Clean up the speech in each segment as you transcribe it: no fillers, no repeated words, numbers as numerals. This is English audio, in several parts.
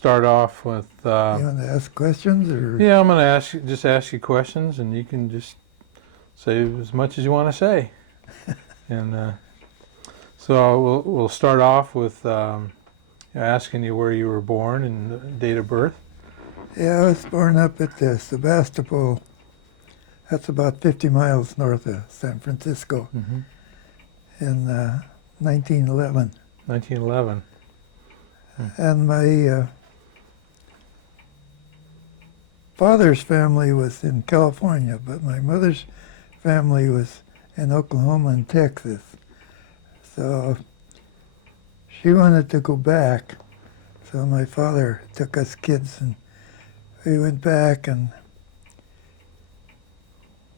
Start off with, You want to ask questions or? yeah, I'm going to ask you questions, and you can just say as much as you want to say. And so we'll start off with asking you where you were born and the date of birth. Yeah, I was born up at Sebastopol. That's about 50 miles north of San Francisco Mm-hmm. in 1911. 1911. And my father's family was in California, but my mother's family was in Oklahoma and Texas. So she wanted to go back. So my father took us kids and we went back, and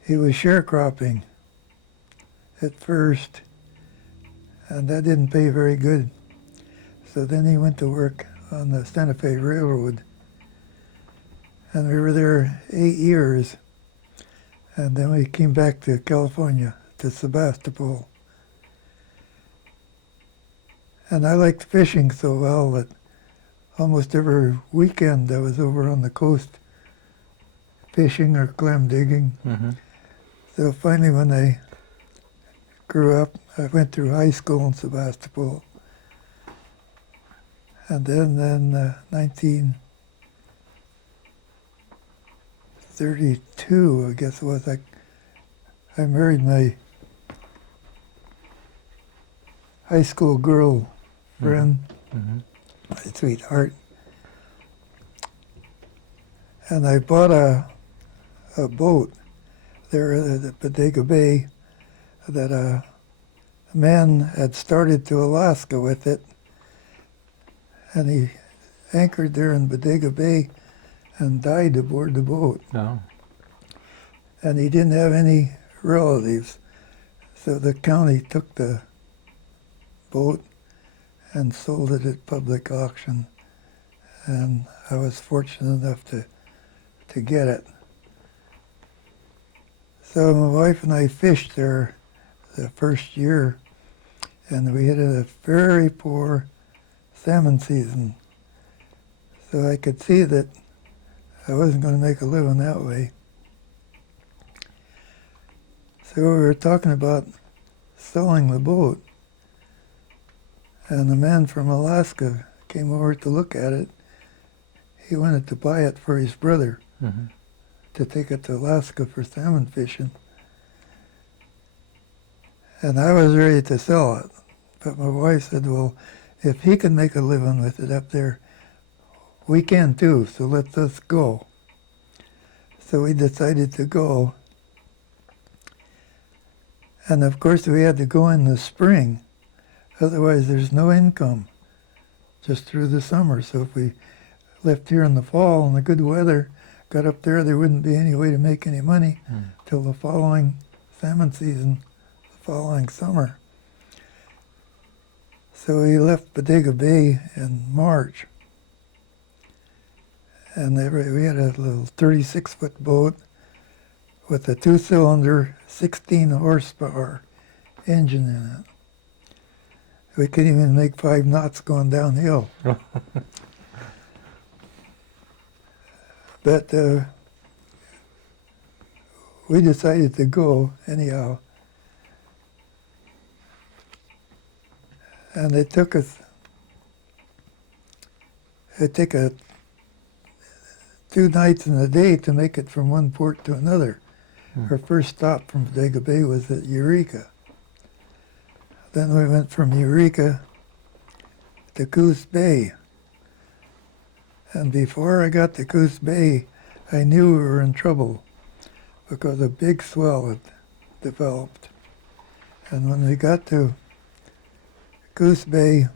he was sharecropping at first, and that didn't pay very good. So then he went to work on the Santa Fe Railroad, and we were there 8 years, and then we came back to California, to Sebastopol. And I liked fishing so well that almost every weekend I was over on the coast fishing or clam digging. Mm-hmm. So finally, when I grew up, I went through high school in Sebastopol. And then in 1932, I guess it was, I married my high school girl friend, Mm-hmm. my sweetheart. And I bought a boat there at Bodega Bay that a man had started to Alaska with it. And he anchored there in Bodega Bay and died aboard the boat. No. And he didn't have any relatives. So the county took the boat and sold it at public auction. And I was fortunate enough to get it. So my wife and I fished there the first year, and we had a very poor salmon season. So I could see that I wasn't going to make a living that way. So we were talking about selling the boat, and the man from Alaska came over to look at it. He wanted to buy it for his brother, Mm-hmm. to take it to Alaska for salmon fishing. And I was ready to sell it. But my wife said, well, if he can make a living with it up there, we can too, so let us go. So we decided to go. And of course we had to go in the spring. Otherwise there's no income just through the summer. So if we left here in the fall and the good weather, got up there wouldn't be any way to make any money till the following salmon season, the following summer. So we left Bodega Bay in March. And we had a little 36-foot boat with a 2-cylinder, 16 horsepower engine in it. We couldn't even make 5 knots going downhill. But we decided to go anyhow. And it took 2 nights and a day to make it from one port to another. Our first stop from Bodega Bay was at Eureka. Then we went from Eureka to Goose Bay. And before I got to Goose Bay, I knew we were in trouble because a big swell had developed. And when we got to Goose Bay,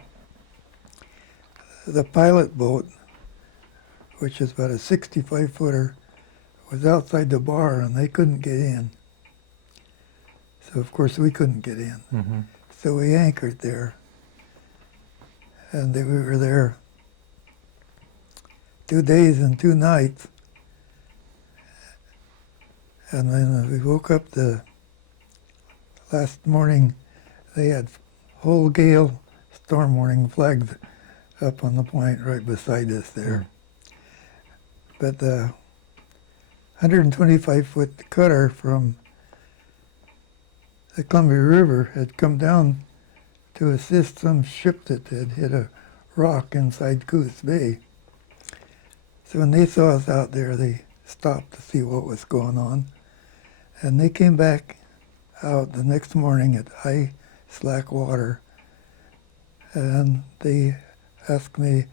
the pilot boat, which is about a 65-footer, was outside the bar and they couldn't get in. So of course we couldn't get in. Mm-hmm. So we anchored there. And we were there 2 days and 2 nights. And when we woke up the last morning, they had whole gale storm warning flags up on the point right beside us there. But the 125-foot cutter from the Columbia River had come down to assist some ship that had hit a rock inside Goose Bay. So when they saw us out there, they stopped to see what was going on. And they came back out the next morning at high slack water, and they asked me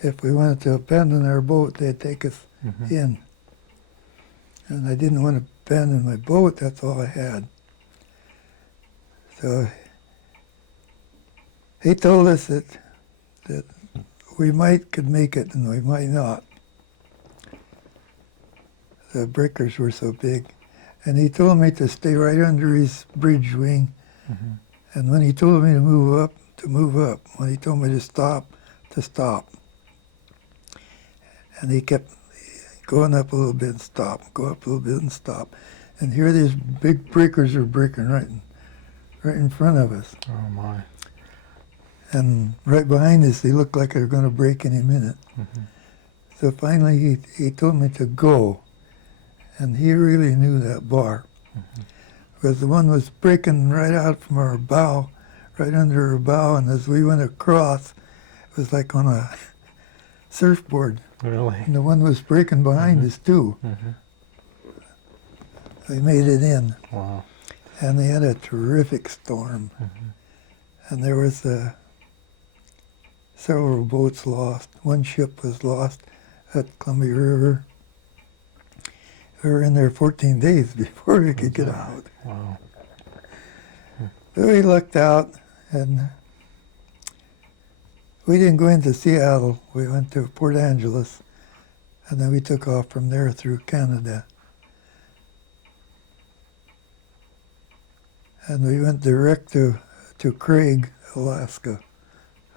if we wanted to abandon our boat, they'd take us in. And I didn't want to abandon my boat, that's all I had. So he told us that we could make it and we might not. The breakers were so big. And he told me to stay right under his bridge wing. And when he told me to move up, to move up. When he told me to stop, to stop. And he kept going up a little bit and stop, go up a little bit and stop. And here these big breakers are breaking right in front of us. Oh my. And right behind us, they looked like they were going to break any minute. So finally he told me to go. And he really knew that bar. Because the one was breaking right out from our bow, right under our bow, and as we went across, it was like on a surfboard. Really? And the one was breaking behind us too. They made it in. Wow. And they had a terrific storm. And there was several boats lost. One ship was lost at Columbia River. We were in there 14 days before we could get out. Wow. So we lucked out, and we didn't go into Seattle. We went to Port Angeles, and then we took off from there through Canada. And we went direct to Craig, Alaska.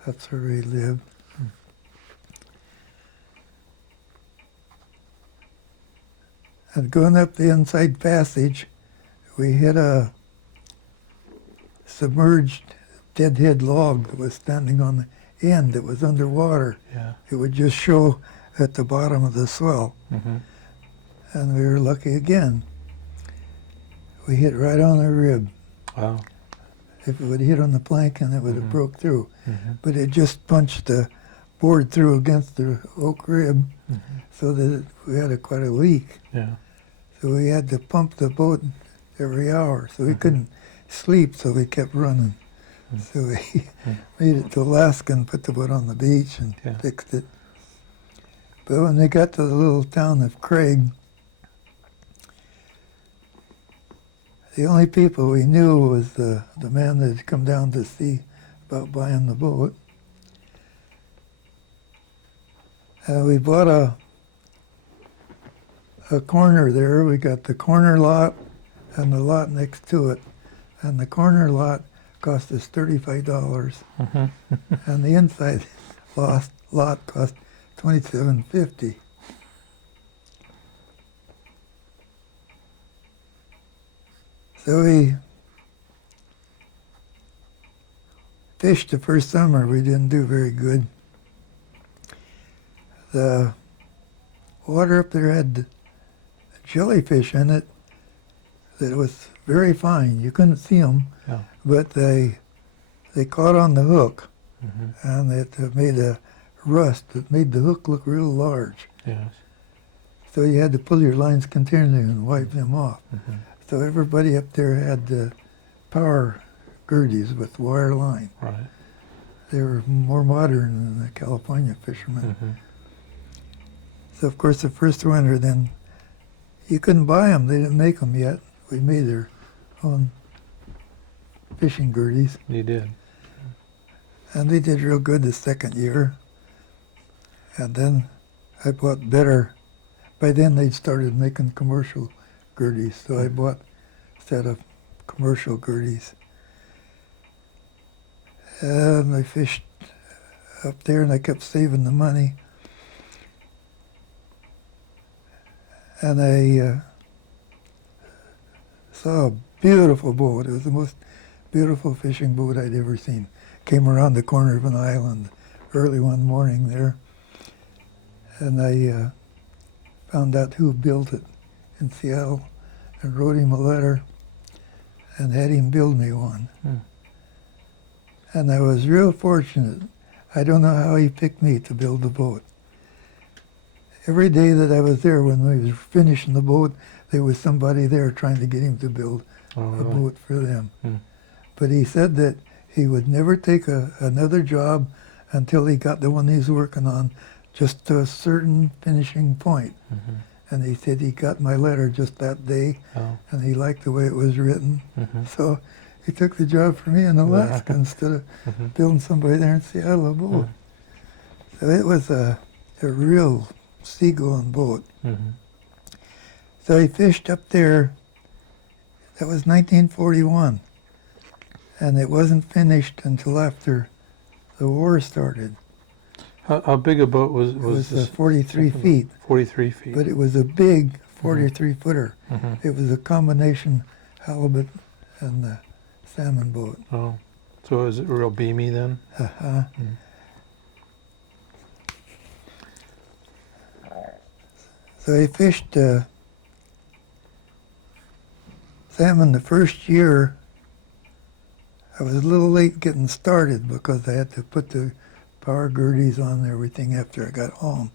That's where we lived. And going up the inside passage, we hit a submerged deadhead log that was standing on the end. It was underwater. Yeah. It would just show at the bottom of the swell. And we were lucky again. We hit right on the rib. Wow. If it would hit on the plank, and it would have broke through. But it just punched the board through against the oak rib, so that we had quite a leak. Yeah. So we had to pump the boat every hour. So we couldn't sleep, so we kept running. So we made it to Alaska and put the boat on the beach and fixed it. But when they got to the little town of Craig, the only people we knew was the man that had come down to see about buying the boat. We bought a corner there. We got the corner lot and the lot next to it. And the corner lot cost us $35. And the inside lot cost $27.50. So we fished the first summer. We didn't do very good. The water up there had jellyfish in it that was very fine. You couldn't see them, but they caught on the hook, and it made a rust that made the hook look real large. Yes. So you had to pull your lines continually and wipe them off. So everybody up there had power gerties with wire line. Right. They were more modern than the California fishermen. So of course the first winter then, you couldn't buy them. They didn't make them yet. We made their own fishing gerties. You did. And they did real good the second year. And then I bought better. By then they'd started making commercial gerties, so I bought a set of commercial gerties. And I fished up there, and I kept saving the money. And I saw a beautiful boat. It was the most beautiful fishing boat I'd ever seen. Came around the corner of an island early one morning there, and I found out who built it in Seattle and wrote him a letter and had him build me one. And I was real fortunate. I don't know how he picked me to build the boat. Every day that I was there when we was finishing the boat, there was somebody there trying to get him to build a boat for them. But he said that he would never take another job until he got the one he's working on just to a certain finishing point. And he said he got my letter just that day, and he liked the way it was written. So he took the job for me in Alaska instead of building somebody there in Seattle a boat. So it was a real seagoing boat. So he fished up there. That was 1941. And it wasn't finished until after the war started. How big a boat was It was this? 43 feet. 43 feet. But it was a big 43-footer. It was a combination halibut and salmon boat. Oh, so is it real beamy then? So he fished salmon the first year. I was a little late getting started because I had to put the power girdies on and everything after I got home.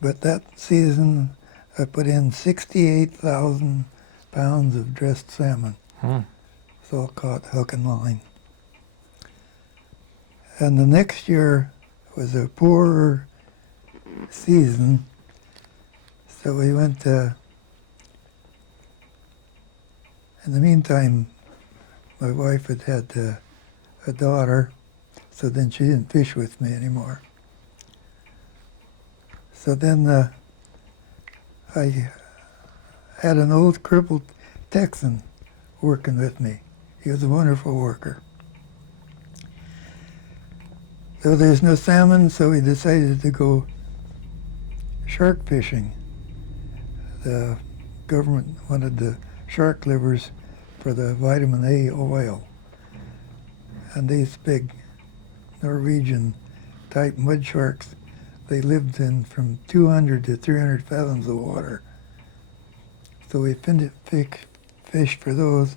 But that season, I put in 68,000 pounds of dressed salmon. It's all caught hook and line. And the next year was a poorer season, so we went in the meantime, my wife had a daughter, so then she didn't fish with me anymore. So then I had an old crippled Texan working with me. He was a wonderful worker. So there's no salmon, so we decided to go shark fishing. The government wanted the shark livers for the vitamin A oil. And these big Norwegian type mud sharks, they lived in from 200 to 300 fathoms of water. So we fished for those,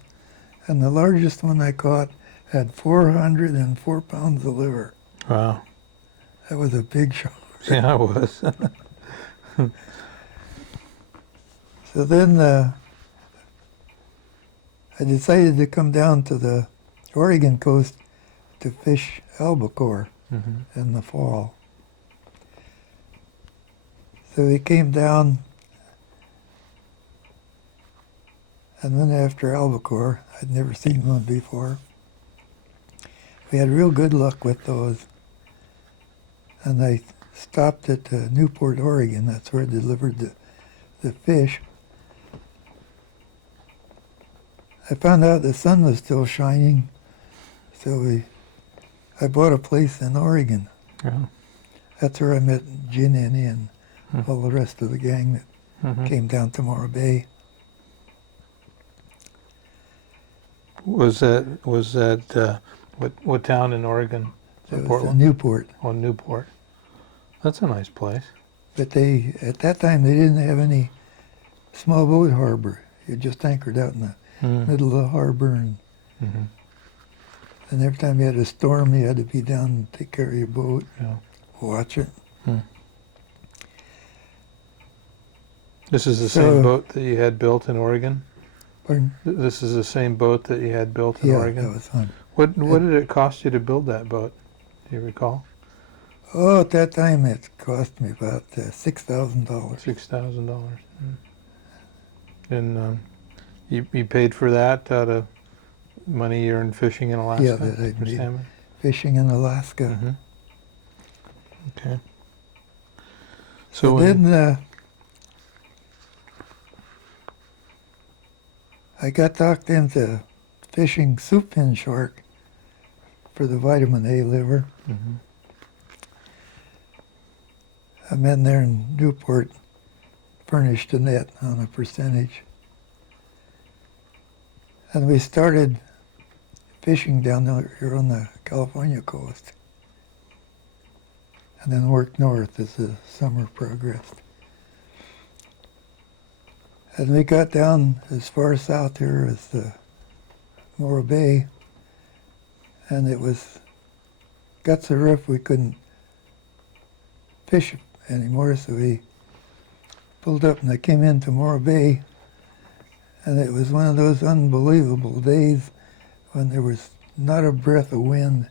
and the largest one I caught had 404 pounds of liver. Wow. That was a big shark. Yeah, it was. So then I decided to come down to the Oregon coast to fish albacore in the fall. So we came down and went after albacore. I'd never seen one before. We had real good luck with those. And I stopped at Newport, Oregon. That's where I delivered the fish. I found out the sun was still shining, so I bought a place in Oregon. Yeah. That's where I met Gin Annie and all the rest of the gang that came down to Morro Bay. Was that what town in Oregon? It was Newport. Oh, Newport. That's a nice place. But at that time, they didn't have any small boat harbor. You just anchored out in the middle of the harbor, and every time you had a storm, you had to be down and take care of your boat, watch it. This is the same boat that you had built in Oregon? Pardon? This is the same boat that you had built in Oregon? Yeah, that was fun. What did it cost you to build that boat? Do you recall? Oh, at that time, it cost me about $6,000. $6,000. And you paid for that out of money you earned fishing in Alaska? Yeah, that I for made salmon? fishing in Alaska. Okay. So then I got talked into fishing soup fin shark for the vitamin A liver. A man there in Newport furnished a net on a percentage. And we started fishing down here on the California coast. and then worked north as the summer progressed. And we got down as far south here as the Morro Bay, and it was got so rough we couldn't fish anymore, so we pulled up and I came into Morro Bay, and it was one of those unbelievable days when there was not a breath of wind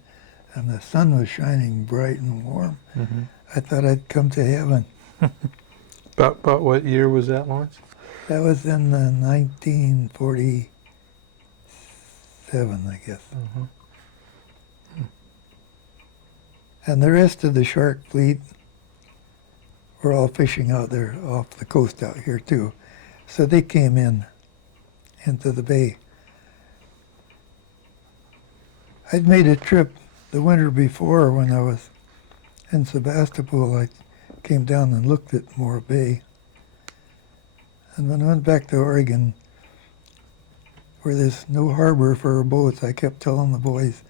and the sun was shining bright and warm. Mm-hmm. I thought I'd come to heaven. About what year was that, Lawrence? That was in 1947, I guess. Mm-hmm. And the rest of the shark fleet were all fishing out there off the coast out here too. So they came into the bay. I'd made a trip the winter before when I was in Sebastopol. I came down and looked at Morro Bay. And when I went back to Oregon, where there's no harbor for our boats, I kept telling the boys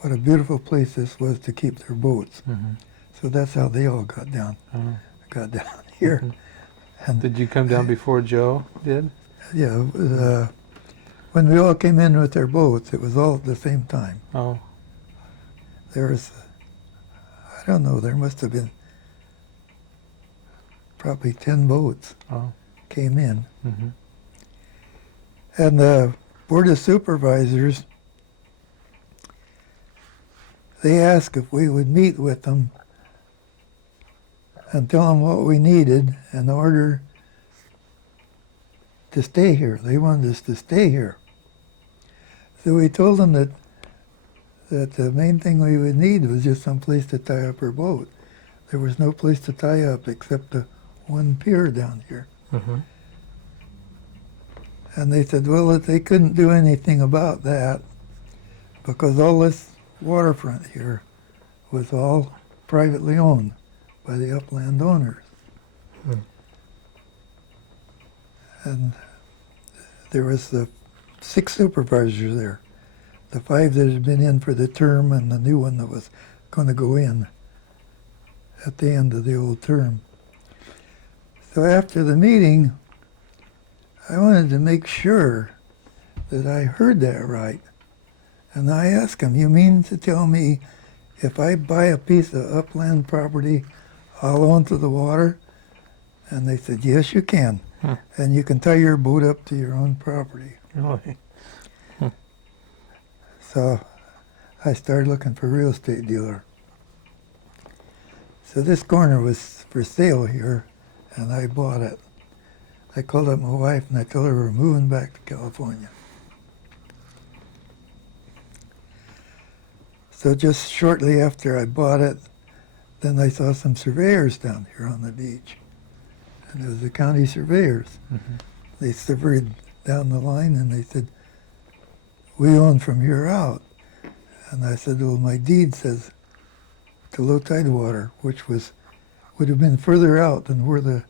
what a beautiful place this was to keep their boats. Mm-hmm. So that's how they all got down here. Mm-hmm. And Did you come down before Joe did? yeah, when we all came in with our boats, it was all at the same time. Oh. There was, I don't know, there must have been probably 10 boats Oh. came in. Mm-hmm. And the Board of Supervisors, they asked if we would meet with them and tell them what we needed in order to stay here. They wanted us to stay here. So we told them that the main thing we would need was just some place to tie up our boat. There was no place to tie up except the one pier down here. Mm-hmm. And they said, well, that they couldn't do anything about that because all this waterfront here was all privately owned by the upland owners. Hmm. And there was the 6 supervisors there, the 5 that had been in for the term and the new one that was going to go in at the end of the old term. So after the meeting, I wanted to make sure that I heard that right. And I asked him, you mean to tell me if I buy a piece of upland property, I'll own to the water? And they said, yes, you can. Huh. And you can tie your boat up to your own property. Really? So I started looking for a real estate dealer. So this corner was for sale here, and I bought it. I called up my wife and I told her we're moving back to California. So just shortly after I bought it, then I saw some surveyors down here on the beach. And it was the county surveyors. Mm-hmm. They surveyed down the line and they said, we own from here out. And I said, well, my deed says to low tide water, which would have been further out than where the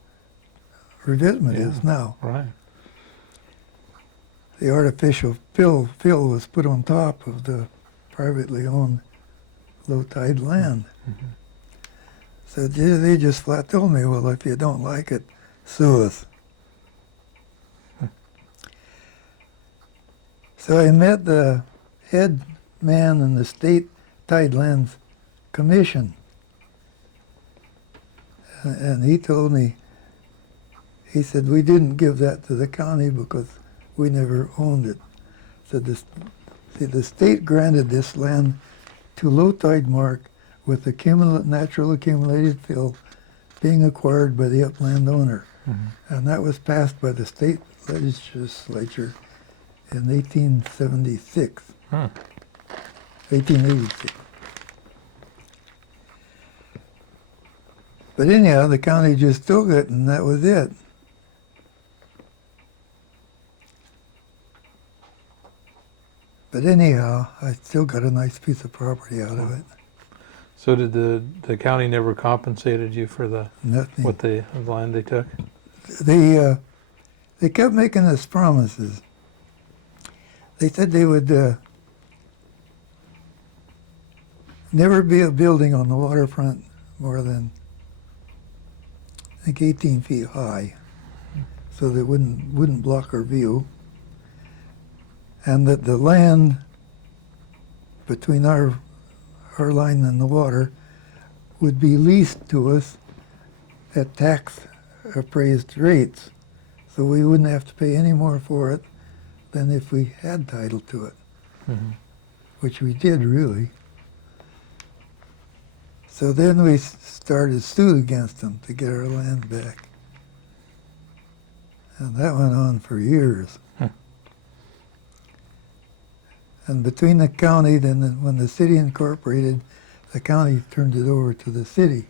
revetment is now. Right. The artificial fill was put on top of the privately owned low tide land. Mm-hmm. So they just flat told me, well, if you don't like it, sue us. So I met the head man in the State Tidelands Commission. And he told me, he said, we didn't give that to the county because we never owned it. So the state granted this land to low tide mark with the natural accumulated fill being acquired by the upland owner. Mm-hmm. And that was passed by the state legislature in 1876, Huh. 1886. But anyhow, the county just took it and that was it. But anyhow, I still got a nice piece of property out of it. So did the county never compensated you for Nothing. the land they took? They kept making us promises. They said they would never be a building on the waterfront more than, I think, 18 feet high, so that it wouldn't block our view, and that the land between our line and the water would be leased to us at tax appraised rates, so we wouldn't have to pay any more for it than if we had title to it, which we did really. So then we started suit against them to get our land back. And that went on for years. And between the county, then when the city incorporated, the county turned it over to the city.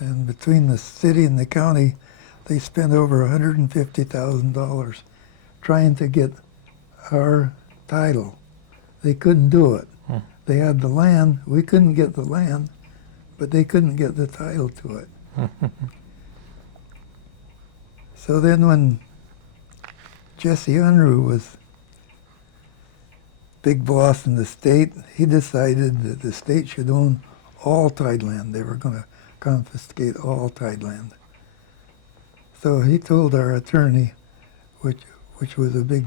And between the city and the county, they spent over $150,000 trying to get our title. They couldn't do it. They had the land, we couldn't get the land, but they couldn't get the title to it. So then when Jesse Unruh was big boss in the state, he decided that the state should own all tide land. They were going to confiscate all tide land. So he told our attorney, which was a big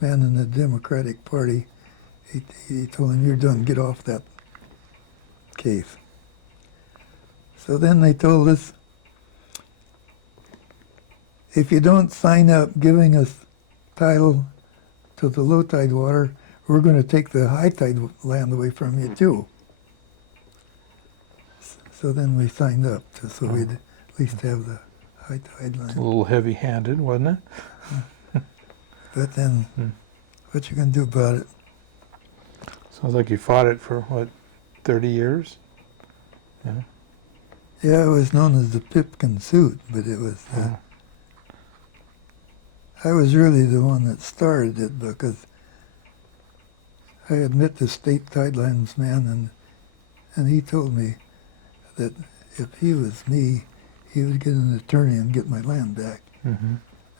man in the Democratic Party, he told him, "You're done, get off that case." So then they told us, if you don't sign up giving us title to the low tide water, we're going to take the high tide land away from you too. So then we signed up so we'd at least have the high tide land. A little heavy-handed, wasn't it? But then, what you going to do about it? Sounds like you fought it for, what, 30 years? Yeah. Yeah, it was known as the pipkin suit, but it was, I was really the one that started it because I had met the state tidelines man and he told me that if he was me, he would get an attorney and get my land back. Mm-hmm.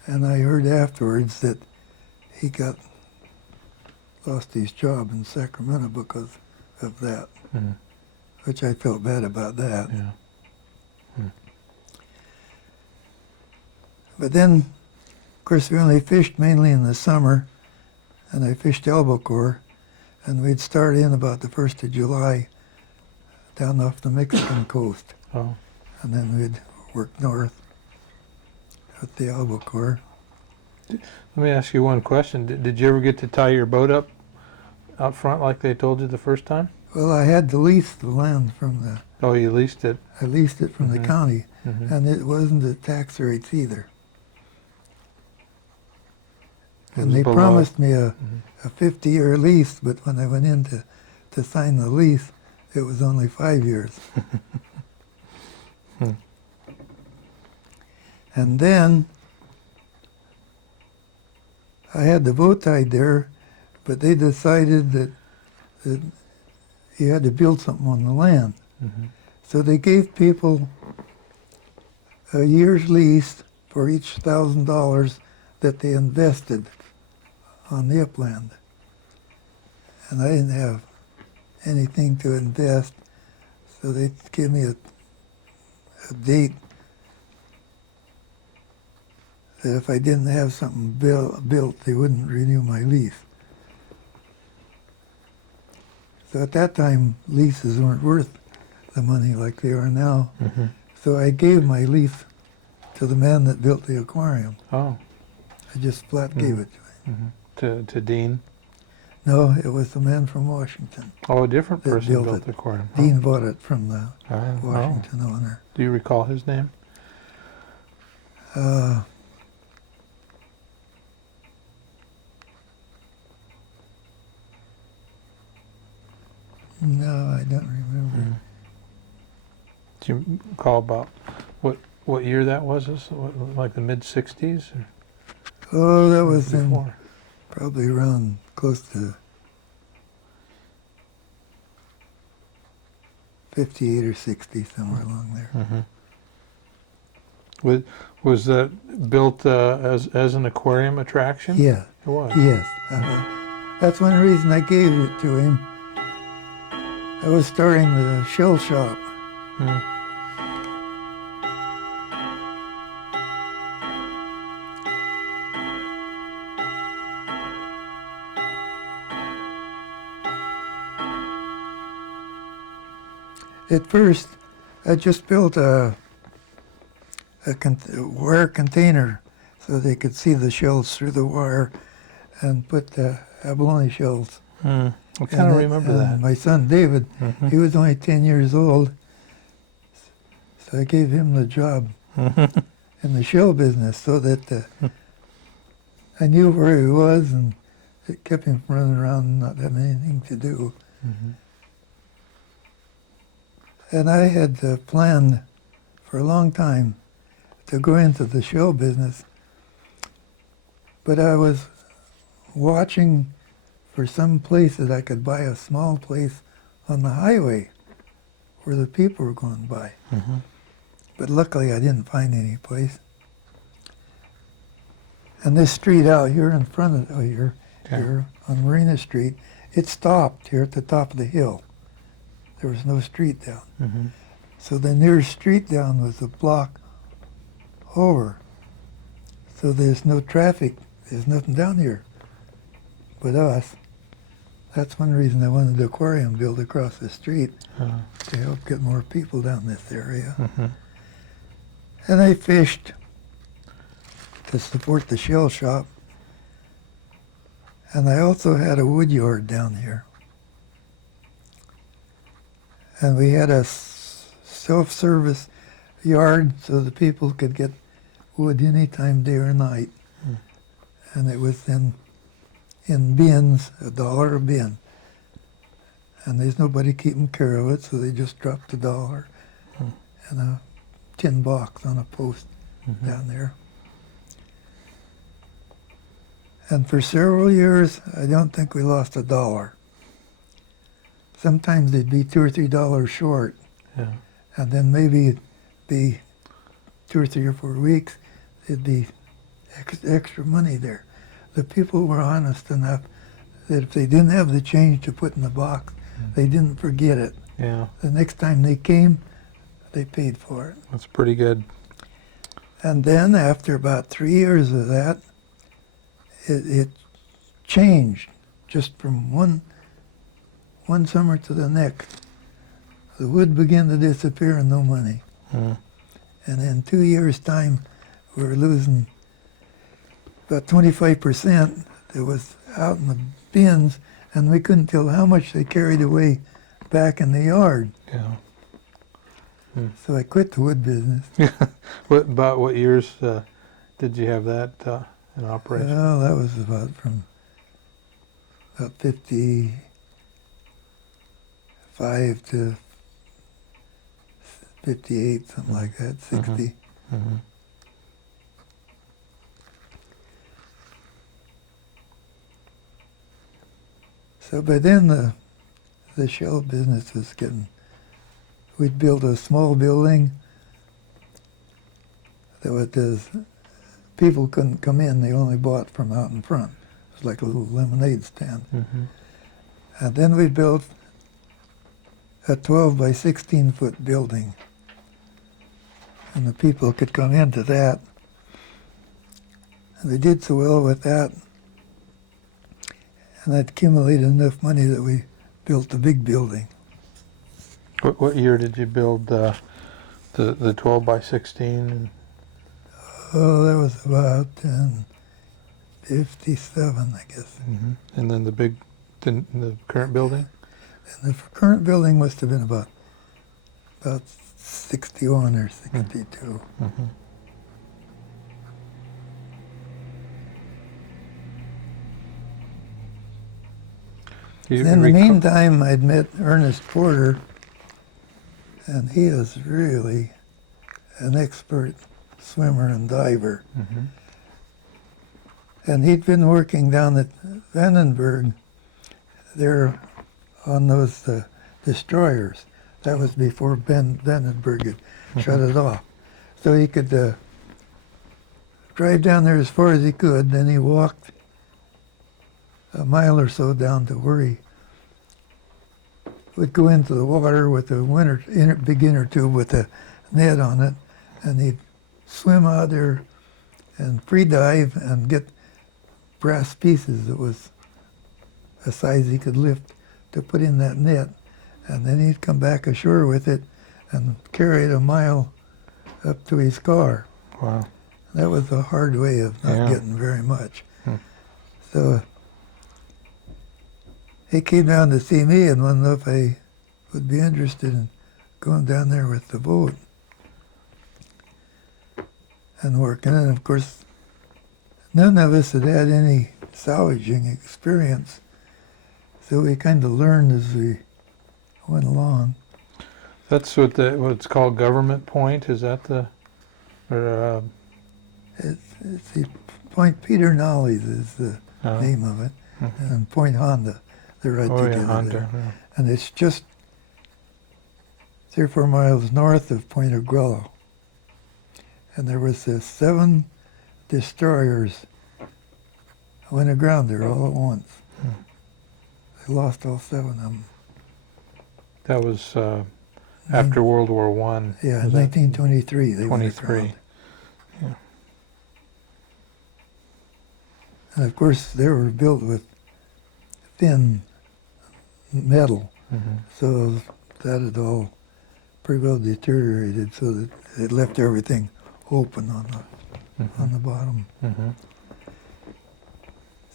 And I heard afterwards that he lost his job in Sacramento because of that, which I felt bad about that. Yeah. But then, of course, we only fished mainly in the summer, and I fished albacore, and we'd start in about the 1st of July down off the Mexican coast, Oh. and then we'd work north with the albacore. Let me ask you one question. Did you ever get to tie your boat up out front like they told you the first time? Well, I had to lease the land from the, Oh, you leased it? I leased it from the county, Mm-hmm. and it wasn't at tax rates either. It And was they below. promised me a 50-year lease, but when I went in to sign the lease, it was only 5 years. And then I had the boat tied there, but they decided that you had to build something on the land. Mm-hmm. So they gave people a year's lease for each $1,000 that they invested on the upland. And I didn't have anything to invest, so they gave me a date that if I didn't have something built, they wouldn't renew my lease. So at that time, leases weren't worth the money like they are now. Mm-hmm. So I gave my lease to the man that built the aquarium. Oh. I just flat gave it to him. Mm-hmm. To Dean? No, it was the man from Washington. Oh, a different That person built built it. the aquarium. Dean bought it from the Oh. Washington owner. Do you recall his name? No, I don't remember. Do you recall about what year that was? Like the mid-60s? Oh, that was Before? probably around close to 58 or 60, somewhere along there. Mm-hmm. Was that built as an aquarium attraction? Yeah, It was? yes. That's one reason I gave it to him. I was starting the shell shop, At first, I just built a wire container so they could see the shells through the wire and put the abalone shells. I kind of remember that. My son David, he was only 10 years old, so I gave him the job in the shell business so that I knew where he was, and it kept him from running around and not having anything to do. And I had planned for a long time to go into the shell business, but I was watching for some place that I could buy a small place on the highway where the people were going by. But luckily I didn't find any place. And this street out here in front of here on Marina Street, it stopped here at the top of the hill. There was no street down. So the nearest street down was a block over. So there's no traffic, there's nothing down here but us. That's one reason I wanted the aquarium built across the street to help get more people down this area. And I fished to support the shell shop. And I also had a wood yard down here. And we had a self-service yard so the people could get wood anytime, day or night. And it was in bins, $1 a bin. And there's nobody keeping care of it, so they just dropped $1 and a tin box on a post down there. And for several years, I don't think we lost $1. Sometimes they'd be $2 or $3 short. And then maybe it'd be 2 or 3 or 4 weeks, it'd be extra money there. The people were honest enough that if they didn't have the change to put in the box, they didn't forget it. The next time they came, they paid for it. That's pretty good. And then after about 3 years of that, it changed just from one summer to the next. The wood began to disappear and no money. And in 2 years' time, we were losing about 25% that was out in the bins, and we couldn't tell how much they carried away back in the yard. So I quit the wood business. About what years did you have that in operation? Well, that was from 55 to 58, something like that, 60. So by then the shell business was getting, we'd built a small building that was, people couldn't come in, they only bought from out in front. It was like a little lemonade stand. And then we built a 12 by 16 foot building. And the people could come into that. And they did so well with that. And that accumulated enough money that we built the big building. What year did you build the 12 by 16? Oh, that was about 57, I guess. And then the current building? And the current building must have been about 61 or 62. In the meantime, I'd met Ernest Porter, and he is really an expert swimmer and diver. And he'd been working down at Vandenberg there on those destroyers. That was before Vandenberg had shut it off. So he could drive down there as far as he could, then he walked a mile or so down to where he would go into the water with a big inner tube with a net on it, and he'd swim out there and free dive and get brass pieces that was a size he could lift to put in that net, and then he'd come back ashore with it and carry it a mile up to his car. Wow. That was a hard way of not Yeah. getting very much. Hmm. So he came down to see me and wondered if I would be interested in going down there with the boat and working. And of course, none of us had had any salvaging experience, so we kind of learned as we went along. That's what's called Government Point. Is that the, or It's the Point Peter Nolly's is the name of it, mhm. and Point Honda. They're right Oh together yeah, Honda. there. Yeah. And it's just 3 or 4 miles north of Point Agrello. And there was 7 destroyers went aground there all at once. Hmm. They lost all 7 of them. That was after World War One. Yeah, in Was that 1923 they went 23. aground. Yeah. And of course they were built with thin metal, Mhm. so that had all pretty well deteriorated, so that it left everything open on the bottom. Mhm.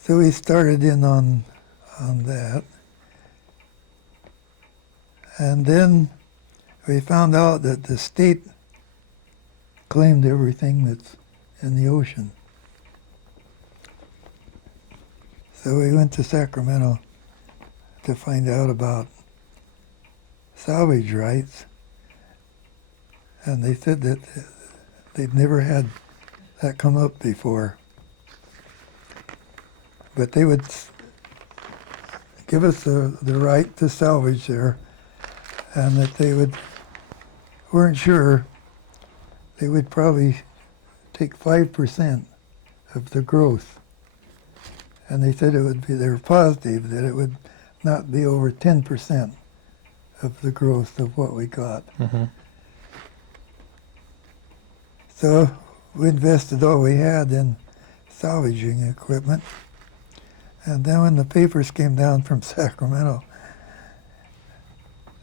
So we started in on that. And then we found out that the state claimed everything that's in the ocean. So we went to Sacramento to find out about salvage rights. And they said that they'd never had that come up before. But they would give us the right to salvage there, and that they weren't sure, they would probably take 5% of the growth. And they said they were positive that it would not be over 10% of the growth of what we got. Mhm. So we invested all we had in salvaging equipment. And then when the papers came down from Sacramento,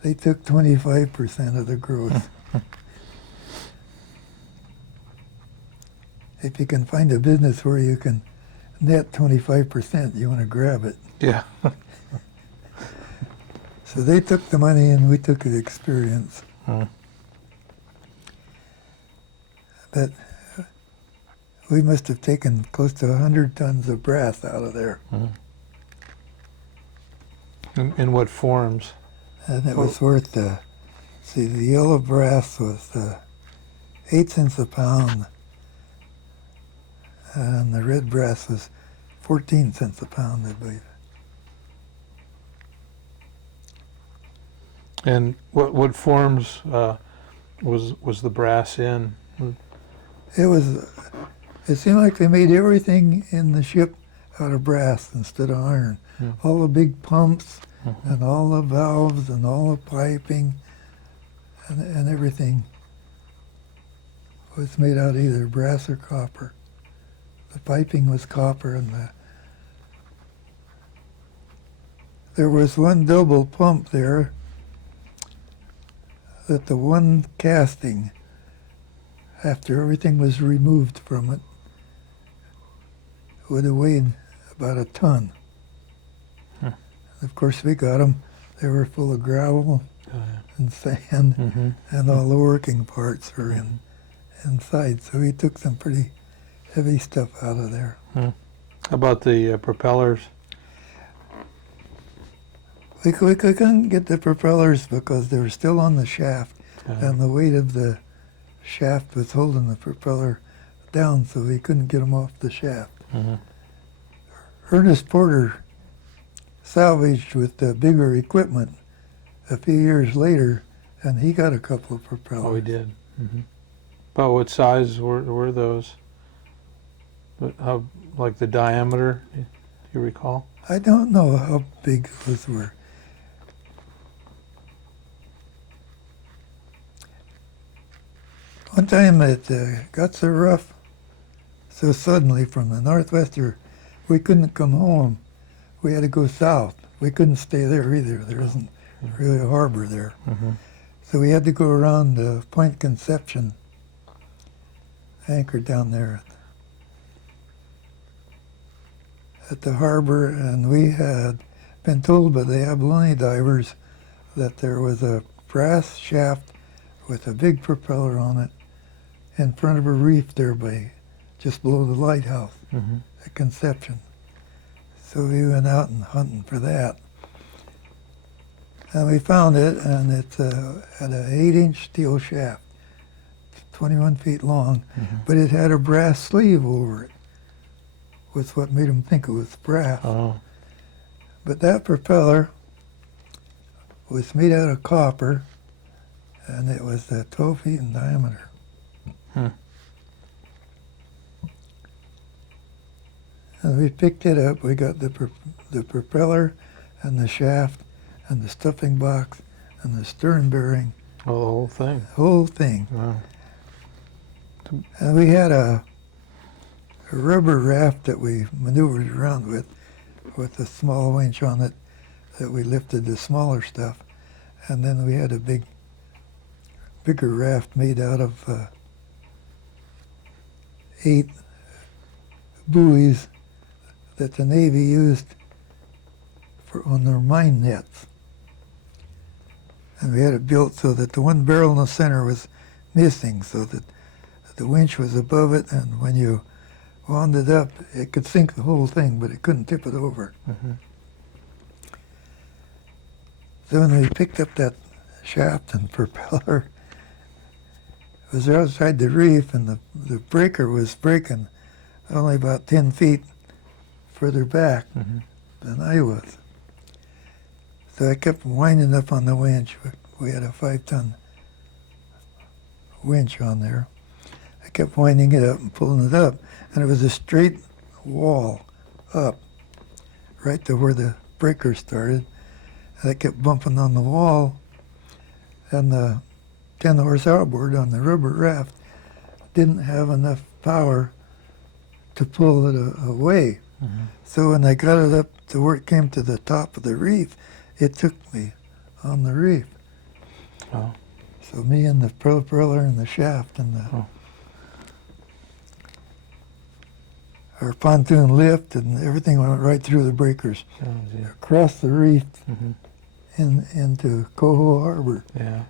they took 25% of the growth. If you can find a business where you can net 25%, you want to grab it. Yeah. So they took the money and we took the experience. Hmm. But we must have taken close to 100 tons of brass out of there. In what forms? And it was worth, the yellow brass was 8 cents a pound, and the red brass was 14 cents a pound, I believe. And what forms was the brass in? It seemed like they made everything in the ship out of brass instead of iron. Hmm. All the big pumps Mhm. and all the valves and all the piping and everything was made out of either brass or copper. The piping was copper, and there was one double pump there that the one casting, after everything was removed from it, would have weighed about a ton. Hmm. Of course, we got them. They were full of gravel Oh, yeah. and sand, Mhm. and all the working parts were inside. So we took some pretty heavy stuff out of there. How about the propellers? We couldn't get the propellers because they were still on the shaft, and the weight of the shaft was holding the propeller down, so we couldn't get them off the shaft. Mhm. Ernest Porter salvaged with the bigger equipment a few years later, and he got a couple of propellers. Oh, we did. Mm-hmm. About what size were those? How, like the diameter? Do you recall? I don't know how big those were. One time it got so rough, so suddenly from the northwester, we couldn't come home. We had to go south. We couldn't stay there either. There isn't really a harbor there. Mm-hmm. So we had to go around Point Conception, anchored down there at the harbor, and we had been told by the abalone divers that there was a brass shaft with a big propeller on it in front of a reef there by just below the lighthouse Mm-hmm. at Conception. So we went out and hunting for that. And we found it, and it had an 8-inch steel shaft, 21 feet long, Mm-hmm. but it had a brass sleeve over it. Was what made them think it was brass. Oh. But that propeller was made out of copper, and it was 12 feet in diameter. Hmm. And we picked it up. We got the propeller and the shaft and the stuffing box and the stern bearing, Oh, the whole thing. the whole thing. Wow. And we had a rubber raft that we maneuvered around with a small winch on it that we lifted the smaller stuff. And then we had a bigger raft made out of 8 buoys that the Navy used on their mine nets. And we had it built so that the one barrel in the center was missing, so that the winch was above it, and when you wound it up, it could sink the whole thing, but it couldn't tip it over. Mm-hmm. So when we picked up that shaft and propeller, it was outside the reef, and the breaker was breaking only about 10 feet further back Mm-hmm. than I was. So I kept winding up on the winch. We had a 5-ton winch on there. I kept winding it up and pulling it up, and it was a straight wall up, right to where the breaker started. And I kept bumping on the wall, and the 10-horse outboard on the rubber raft didn't have enough power to pull it away. Mm-hmm. So when I got it up to where it came to the top of the reef, it took me on the reef. Oh. So me and the propeller and the shaft and Oh. our pontoon lift and everything went right through the breakers, Oh, gee. across the reef Mm-hmm. into Coho Harbor. Yeah.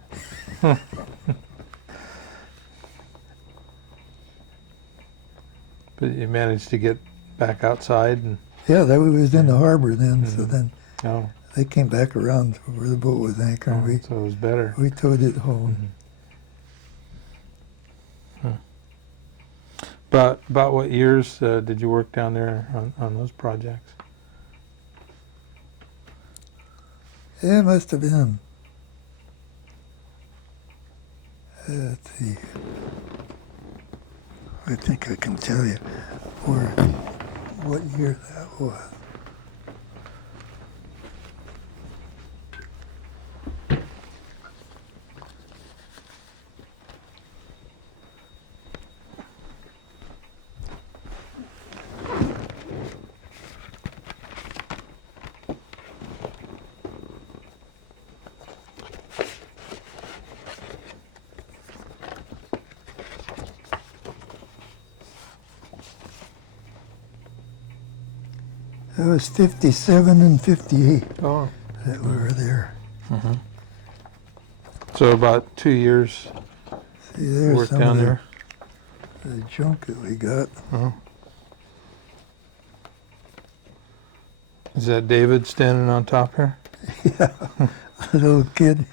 But you managed to get back outside and Yeah, that was in the harbor then. So Mhm. then oh, they came back around to where the boat was anchored. oh, so it was better. We towed it home. Mhm. Huh. About what years did you work down there on those projects? It must have been. Let's see. I think I can tell you what year that was. It was 57 and 58 Oh. that we were there. Mm-hmm. So about 2 years See, there's work some down of there. the junk that we got. Uh-huh. Is that David standing on top here? Yeah, a little kid.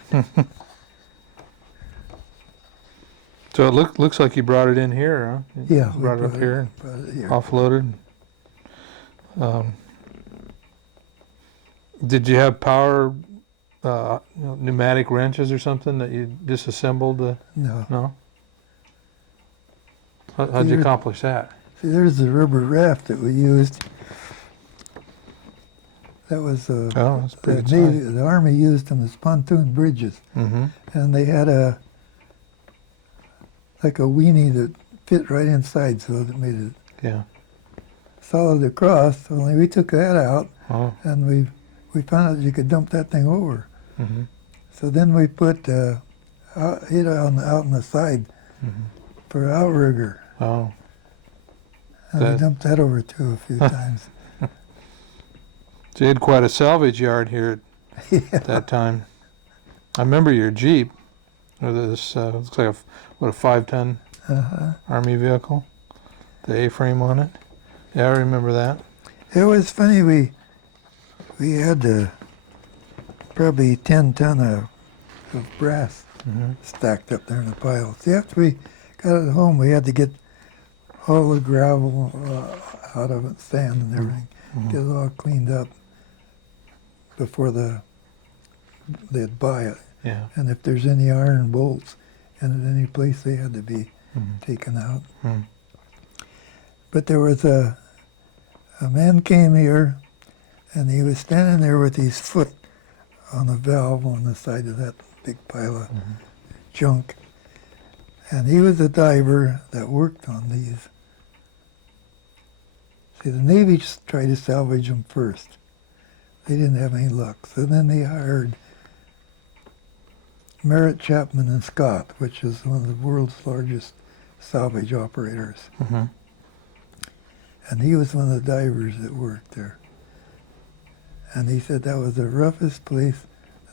So it looks like you brought it in here, huh? You Yeah, we brought it up here, brought it here. offloaded. Did you have power, pneumatic wrenches or something that you disassembled? No. No? How'd you accomplish that? See, there's the rubber raft that we used. That was Oh, that's pretty the Navy, the Army used them as pontoon bridges, Mm-hmm. and they had like a weenie that fit right inside, so that made it Yeah. solid across. Only we took that out, Oh. and we found out you could dump that thing over. Mm-hmm. So then we put it out on the side Mm-hmm. for outrigger. Oh, And we That- dumped that over too a few times. so you had quite a salvage yard here at that time. I remember your Jeep, or this looks like a 5-ton Uh-huh. Army vehicle, the A-frame on it. Yeah, I remember that. It was funny, we had probably 10 ton of brass Mm-hmm. stacked up there in a pile. See, after we got it home, we had to get all the gravel out of it, sand and everything, get it all cleaned up before they'd buy it. Yeah. And if there's any iron bolts in it, any place, they had to be Mm-hmm. taken out. Mm. But there was a man came here, and he was standing there with his foot on a valve on the side of that big pile of junk. And he was a diver that worked on these. See, the Navy just tried to salvage them first. They didn't have any luck. So then they hired Merritt, Chapman, and Scott, which is one of the world's largest salvage operators. Mm-hmm. And he was one of the divers that worked there. And he said that was the roughest place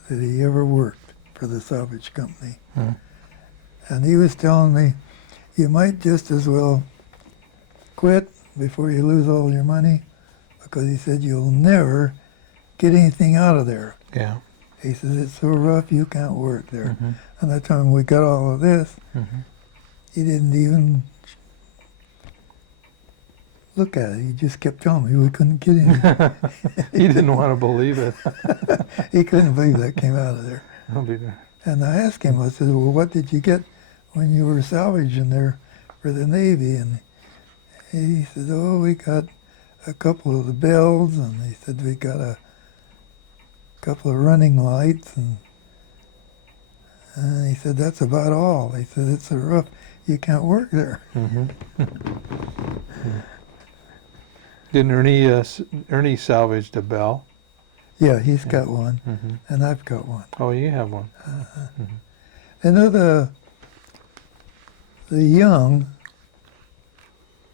that he ever worked for the salvage company. Mm. And he was telling me, you might just as well quit before you lose all your money, because he said you'll never get anything out of there. Yeah. He says it's so rough you can't work there. Mm-hmm. And the time we got all of this, Mm-hmm. he didn't even look at it. He just kept telling me we couldn't get in. He didn't want to believe it. He couldn't believe that came out of there. I'll be there. And I asked him, I said, well, what did you get when you were salvaging there for the Navy? And he said, oh, we got a couple of the bells, and he said we got a couple of running lights, and he said, that's about all. He said, it's so rough, you can't work there. Mm-hmm. Didn't Ernie salvaged a bell? Yeah, he's got one, Mm-hmm. and I've got one. Oh, you have one. You know, the young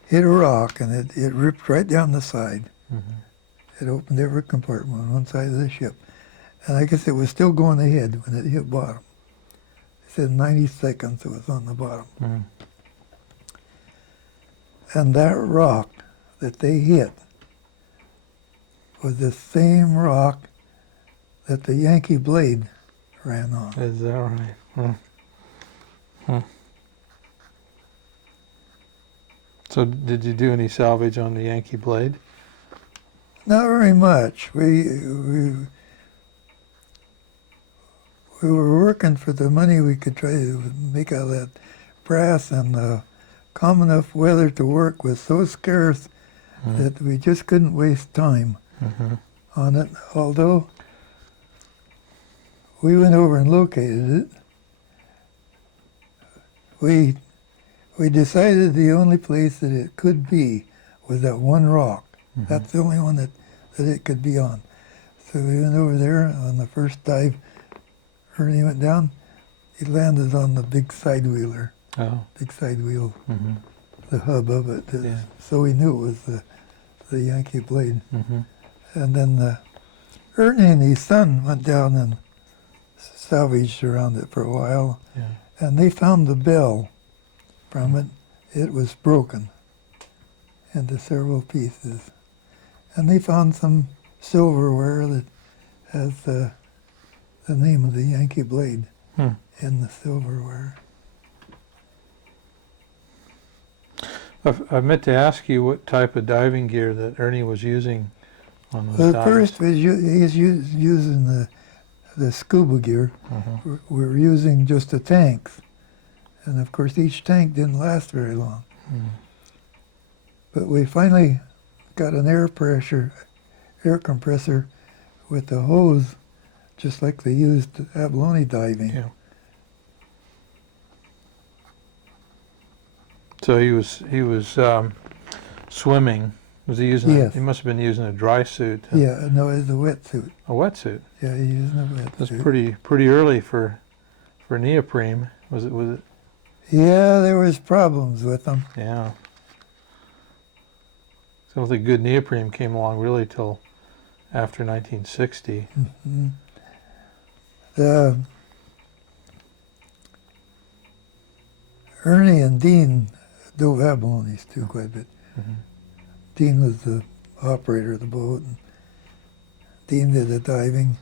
hit a rock, and it ripped right down the side. Mm-hmm. It opened every compartment on one side of the ship. And I guess it was still going ahead when it hit bottom. It said 90 seconds it was on the bottom. Mm-hmm. And that rock that they hit was the same rock that the Yankee blade ran on. Is that right? Huh. Huh. So did you do any salvage on the Yankee blade? Not very much. We were working for the money we could try to make out of that brass, and calm enough weather to work was so scarce that we just couldn't waste time on it. Although we went over and located it, we decided the only place that it could be was that one rock. That's the only one that it could be on. So we went over there on the first dive. Ernie went down. He landed on the big side wheeler, Oh. big side wheel, Mm-hmm. the hub of it. Yeah. So we knew it was the Yankee blade. Mm-hmm. And then Ernie and his son went down and salvaged around it for a while. Yeah. And they found the bell from it. It was broken into several pieces. And they found some silverware that has the name of the Yankee blade Hmm. in the silverware. I meant to ask you what type of diving gear that Ernie was using on those Well, at dives. first he was using the scuba gear. Uh-huh. We were using just the tanks. And of course each tank didn't last very long. Mm. But we finally got an air compressor with the hose, just like they used abalone diving. Yeah. So he was swimming Was he using? Yes. He must have been using a dry suit. Yeah, no, it was a wetsuit. A wetsuit. Yeah, he using a wetsuit. That's pretty early for neoprene. Was it? Yeah, there was problems with them. Yeah. So I don't think good neoprene came along really till after 1960. Mm-hmm. The Ernie and Dean dove abalones too quite a bit. Mm-hmm. Dean was the operator of the boat, and Dean did the diving.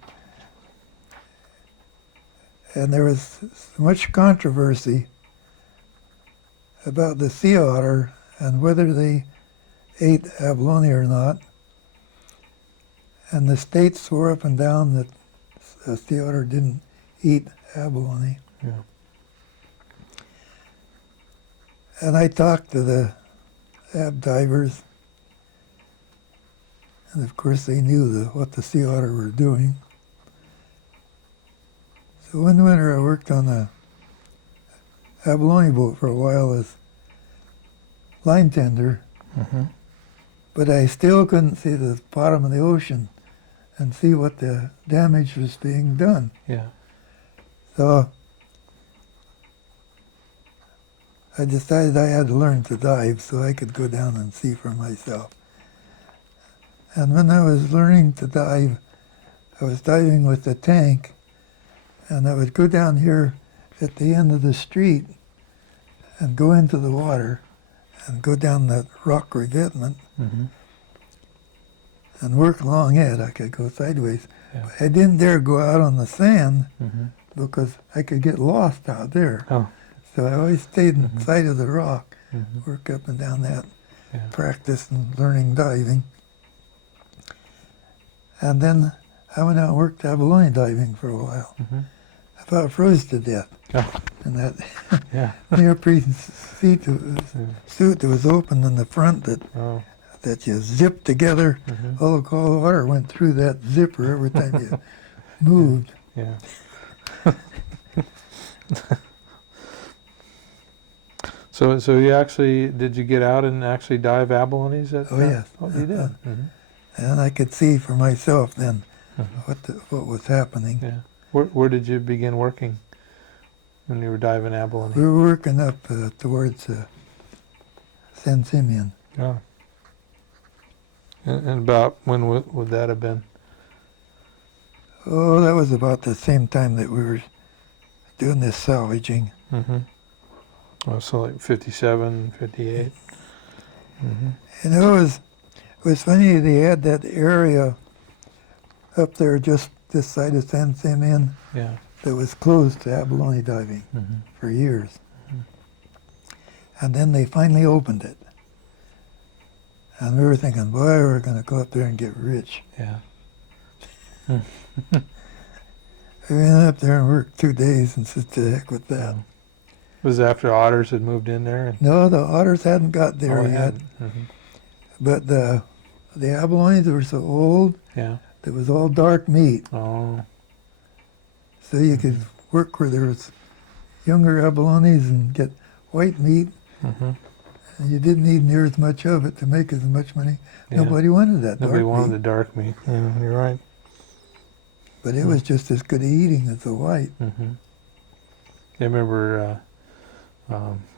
And there was much controversy about the sea otter and whether they ate abalone or not. And the state swore up and down that a sea otter didn't eat abalone. Yeah. And I talked to the ab divers, and of course they knew what the sea otter were doing. So one winter I worked on a abalone boat for a while as line tender, Mm-hmm. but I still couldn't see the bottom of the ocean and see what the damage was being done. Yeah. So I decided I had to learn to dive so I could go down and see for myself. And when I was learning to dive, I was diving with the tank, and I would go down here at the end of the street and go into the water and go down that rock revetment Mm-hmm. and work along it. I could go sideways. Yeah. But I didn't dare go out on the sand Mm-hmm. because I could get lost out there. Oh. So I always stayed Mhm. inside of the rock, Mm-hmm. work up and down that, Yeah. practice and learning diving. And then I went out and worked abalone diving for a while. Mm-hmm. I about froze to death Oh. in that Yeah. neoprene suit that was open in the front Oh. that you zipped together. Mm-hmm. All the cold water went through that zipper every time you moved. Yeah. So did you get out and actually dive abalones? Oh, yes. Oh, you did. Mm-hmm. And I could see for myself then Mhm. what was happening. Yeah. Where did you begin working when you were diving abalone? We were working up towards San Simeon. Oh. And about when would that have been? Oh, that was about the same time that we were doing this salvaging. Mm-hmm. Oh, so like 57, 58. Mm-hmm. And it was funny, they had that area up there just this side of San Simeon Yeah. that was closed to abalone diving Mm-hmm. for years. Mhm. And then they finally opened it. And we were thinking, boy, we're going to go up there and get rich. Yeah. We went up there and worked 2 days and said, to heck with that. Was it after otters had moved in there? And, No, the otters hadn't got there oh, yet. Mm-hmm. But the abalones were so old, Yeah. it was all dark meat. Oh. So you could work where there was younger abalones and get white meat, Mm-hmm. and you didn't need near as much of it to make as much money. Yeah. Nobody wanted that Nobody dark wanted meat. the dark meat. Yeah, you're right. But it was just as good eating as the white. Mm-hmm. I remember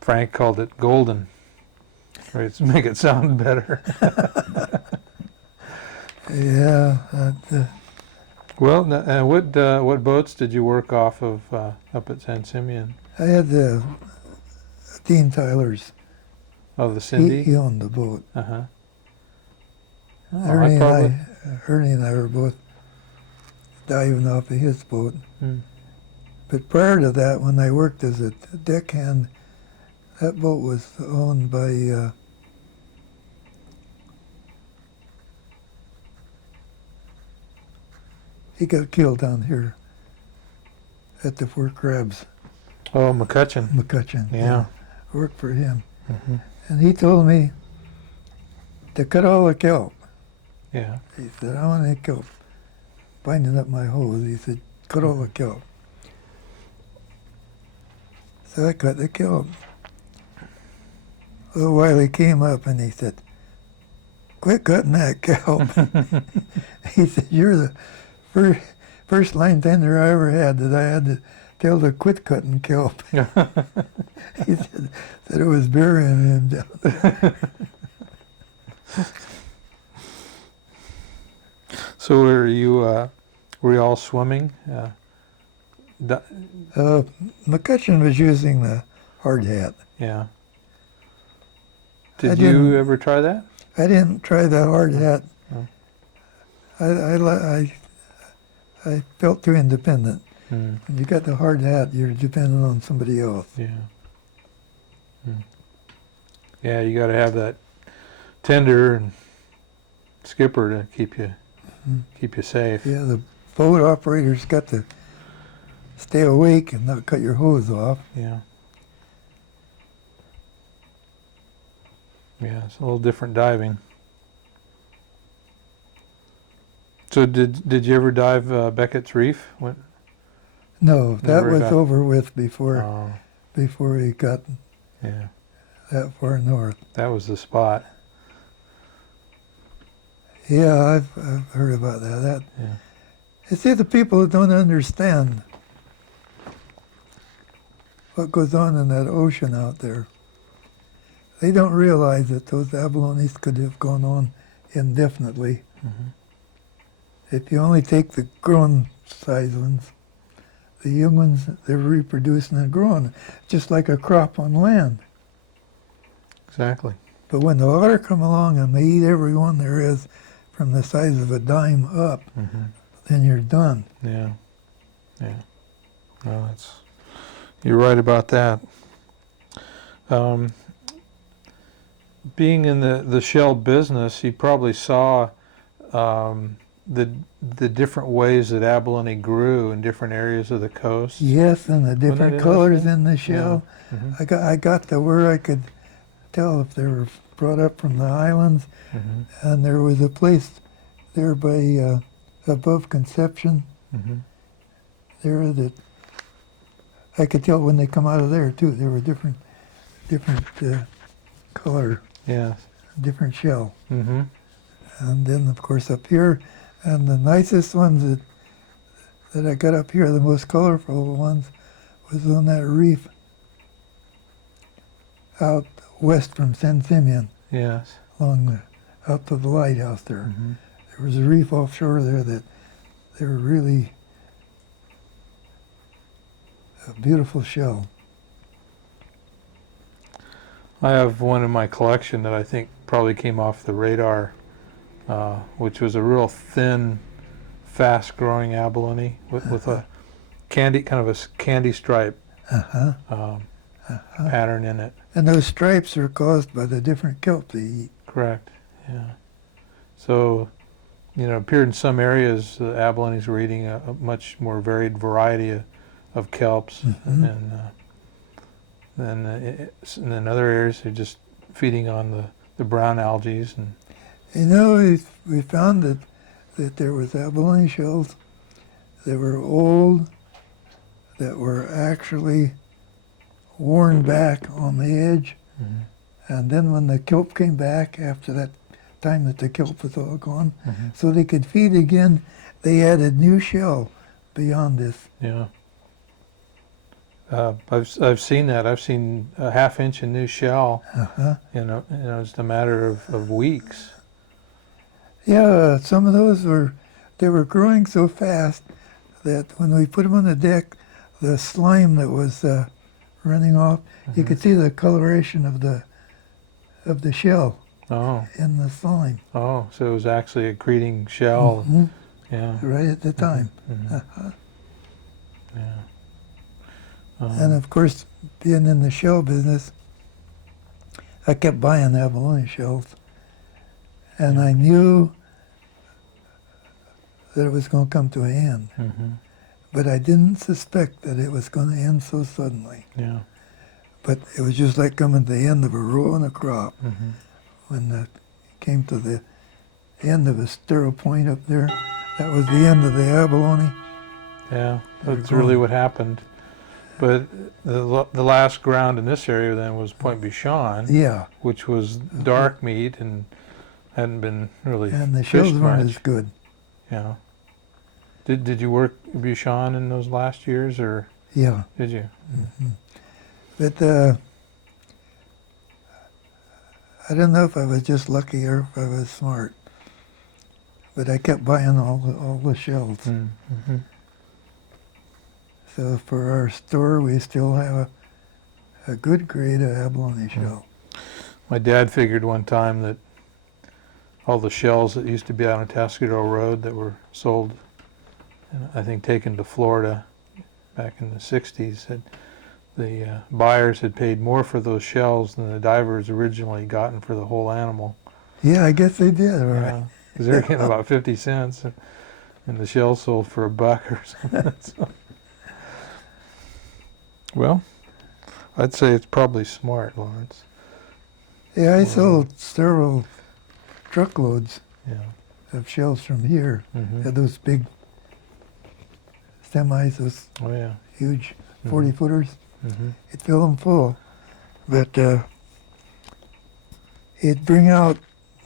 Frank called it golden. Right, to make it sound better. Yeah. Well, what boats did you work off of up at San Simeon? I had Dean Tyler's. Oh, the Cindy? He owned the boat. Uh-huh. Oh, Ernie and I were both diving off of his boat. Hmm. But prior to that, when I worked as a deckhand, that boat was owned by he got killed down here at the Four Crabs, Oh, McCutcheon. McCutcheon. Yeah. Worked for him. Mm-hmm. And he told me to cut all the kelp. Yeah. He said, I want to kelp. Binding up my hose, he said, cut all the kelp. So I cut the kelp. A little while he came up and he said, quit cutting that kelp. He said, you're the first line tender I ever had that I had to tell to quit cutting kelp. He said that it was burying him down there. So were you all swimming? McCutcheon was using the hard hat. Yeah. I Did didn't- you ever try that? I didn't try the hard hat. Oh. I felt too independent. Mm. When you got the hard hat, you're dependent on somebody else. Yeah. Mm. Yeah, you got to have that tender and skipper to keep you safe. Yeah, the boat operator's got to stay awake and not cut your hose off. Yeah. Yeah, it's a little different diving. So did you ever dive Beckett's Reef? No, that Never was got- over with before Oh, we got yeah, that far north. that was the spot. Yeah, I've heard about that. Yeah. It's the people who don't understand what goes on in that ocean out there. They don't realize that those abalones could have gone on indefinitely. Mhm. If you only take the grown size ones, the young ones, they're reproducing and growing, just like a crop on land. Exactly. But when the water come along and they eat every one there is from the size of a dime up, Mm-hmm. then you're done. Yeah. Yeah. No, you're right about that. Being in the shell business, you probably saw the different ways that abalone grew in different areas of the coast. Yes, and the different that colors interesting? in the shell. Yeah. Mm-hmm. I got to where I could tell if they were brought up from the islands, Mm-hmm. and there was a place there by above Conception Mm-hmm. there that I could tell when they come out of there too. There were different color, Yes. different shell, Mm-hmm. and then of course up here, and the nicest ones that I got up here, the most colorful ones, was on that reef out west from San Simeon, Yes. out to the lighthouse there. Mm-hmm. There was a reef offshore there that they were really a beautiful shell. I have one in my collection that I think probably came off the radar, which was a real thin, fast-growing abalone with a candy stripe Uh-huh. pattern in it. And those stripes are caused by the different kelp they eat. Correct. Yeah. So, appeared in some areas, the abalones were eating a much more varied variety of kelps, Mhm. and then other areas they're just feeding on the brown algae. And We found that there was abalone shells that were old, that were actually worn back on the edge, Mhm. and then when the kelp came back after that time that the kelp was all gone, Mhm. so they could feed again, they added new shell beyond this. Yeah. I've seen that. I've seen a half-inch in new shell. Uh-huh. It's a matter of weeks. Yeah, some of those they were growing so fast that when we put them on the deck, the slime that was running off, you Mhm. could see the coloration of the shell Oh, in the slime so it was actually accreting shell. Mhm. Yeah. right at the time. Mhm. Uh-huh. Yeah. And of course, being in the shell business, I kept buying abalone shells, and I knew that it was going to come to an end, Mhm. but I didn't suspect that it was going to end so suddenly. Yeah. But it was just like coming to the end of a row in a crop. Mhm. When it came to the end of a sterile point up there, that was the end of the abalone. Yeah, They're that's really gone. what happened. But the last ground in this area then was Point Buchan, Yeah, which was dark meat, and hadn't been really and the fished shells weren't much. as good. Yeah. Did you work Bouchon in those last years, or Yeah, did you? but I don't know if I was just lucky or if I was smart. But I kept buying all the shells. Mm-hmm. So for our store, we still have a good grade of abalone shell. My dad figured one time that all the shells that used to be out on Tascadero Road that were sold, and I think taken to Florida back in the 60s, that the buyers had paid more for those shells than the divers originally gotten for the whole animal. Yeah, I guess they did, all right. Yeah, because they're getting about 50 cents, and the shells sold for $1 or something. So. Well, I'd say it's probably smart, Lawrence. Yeah, I Wow. sold several truckloads Yeah. of shells from here. Mm-hmm. Had those big semis, those Oh yeah. huge Mhm. 40-footers. Mm-hmm. It'd fill them full. But it'd bring out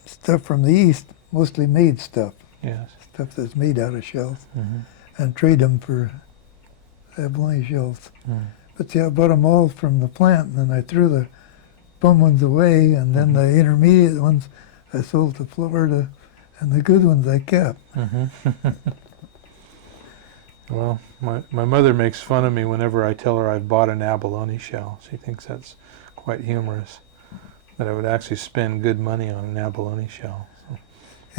stuff from the east, mostly made stuff, Yes. stuff that's made out of shells, Mm-hmm. and trade them for abalone shells. Mm. But see, I bought them all from the plant, and then I threw the bum ones away, and then the intermediate ones I sold to Florida, and the good ones I kept. Mm-hmm. Well, my mother makes fun of me whenever I tell her I've bought an abalone shell. She thinks that's quite humorous, that I would actually spend good money on an abalone shell. So.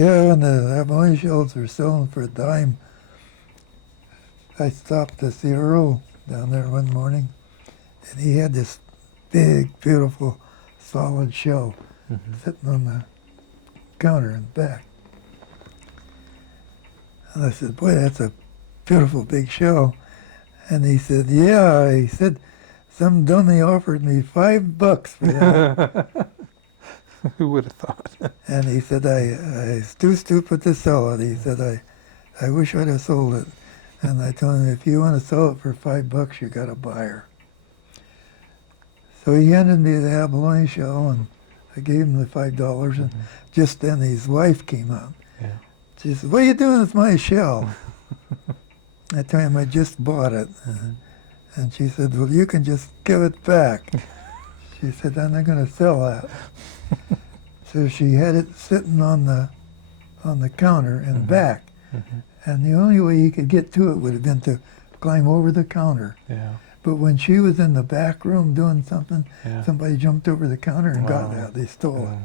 Yeah, when the abalone shells were selling for a dime, I stopped to see Earl down there one morning, and he had this big, beautiful, solid shell Mm-hmm. sitting on the counter in the back. And I said, boy, that's a beautiful big shell. And he said, yeah. He said, some dummy offered me $5 for that. Who would have thought? And he said, I was too stupid to sell it. He said, I wish I'd have sold it. And I told him, if you want to sell it for $5, you got a buyer. So he handed me the abalone shell, and I gave him the $5. And just then his wife came out. Yeah. She said, what are you doing with my shell? I told him I just bought it. And she said, well, you can just give it back. She said, I'm not going to sell that. So she had it sitting on the counter in the back. Mm-hmm. And the only way you could get to it would have been to climb over the counter. Yeah. But when she was in the back room doing something, Yeah. somebody jumped over the counter and got Wow. that. They stole it. Yeah.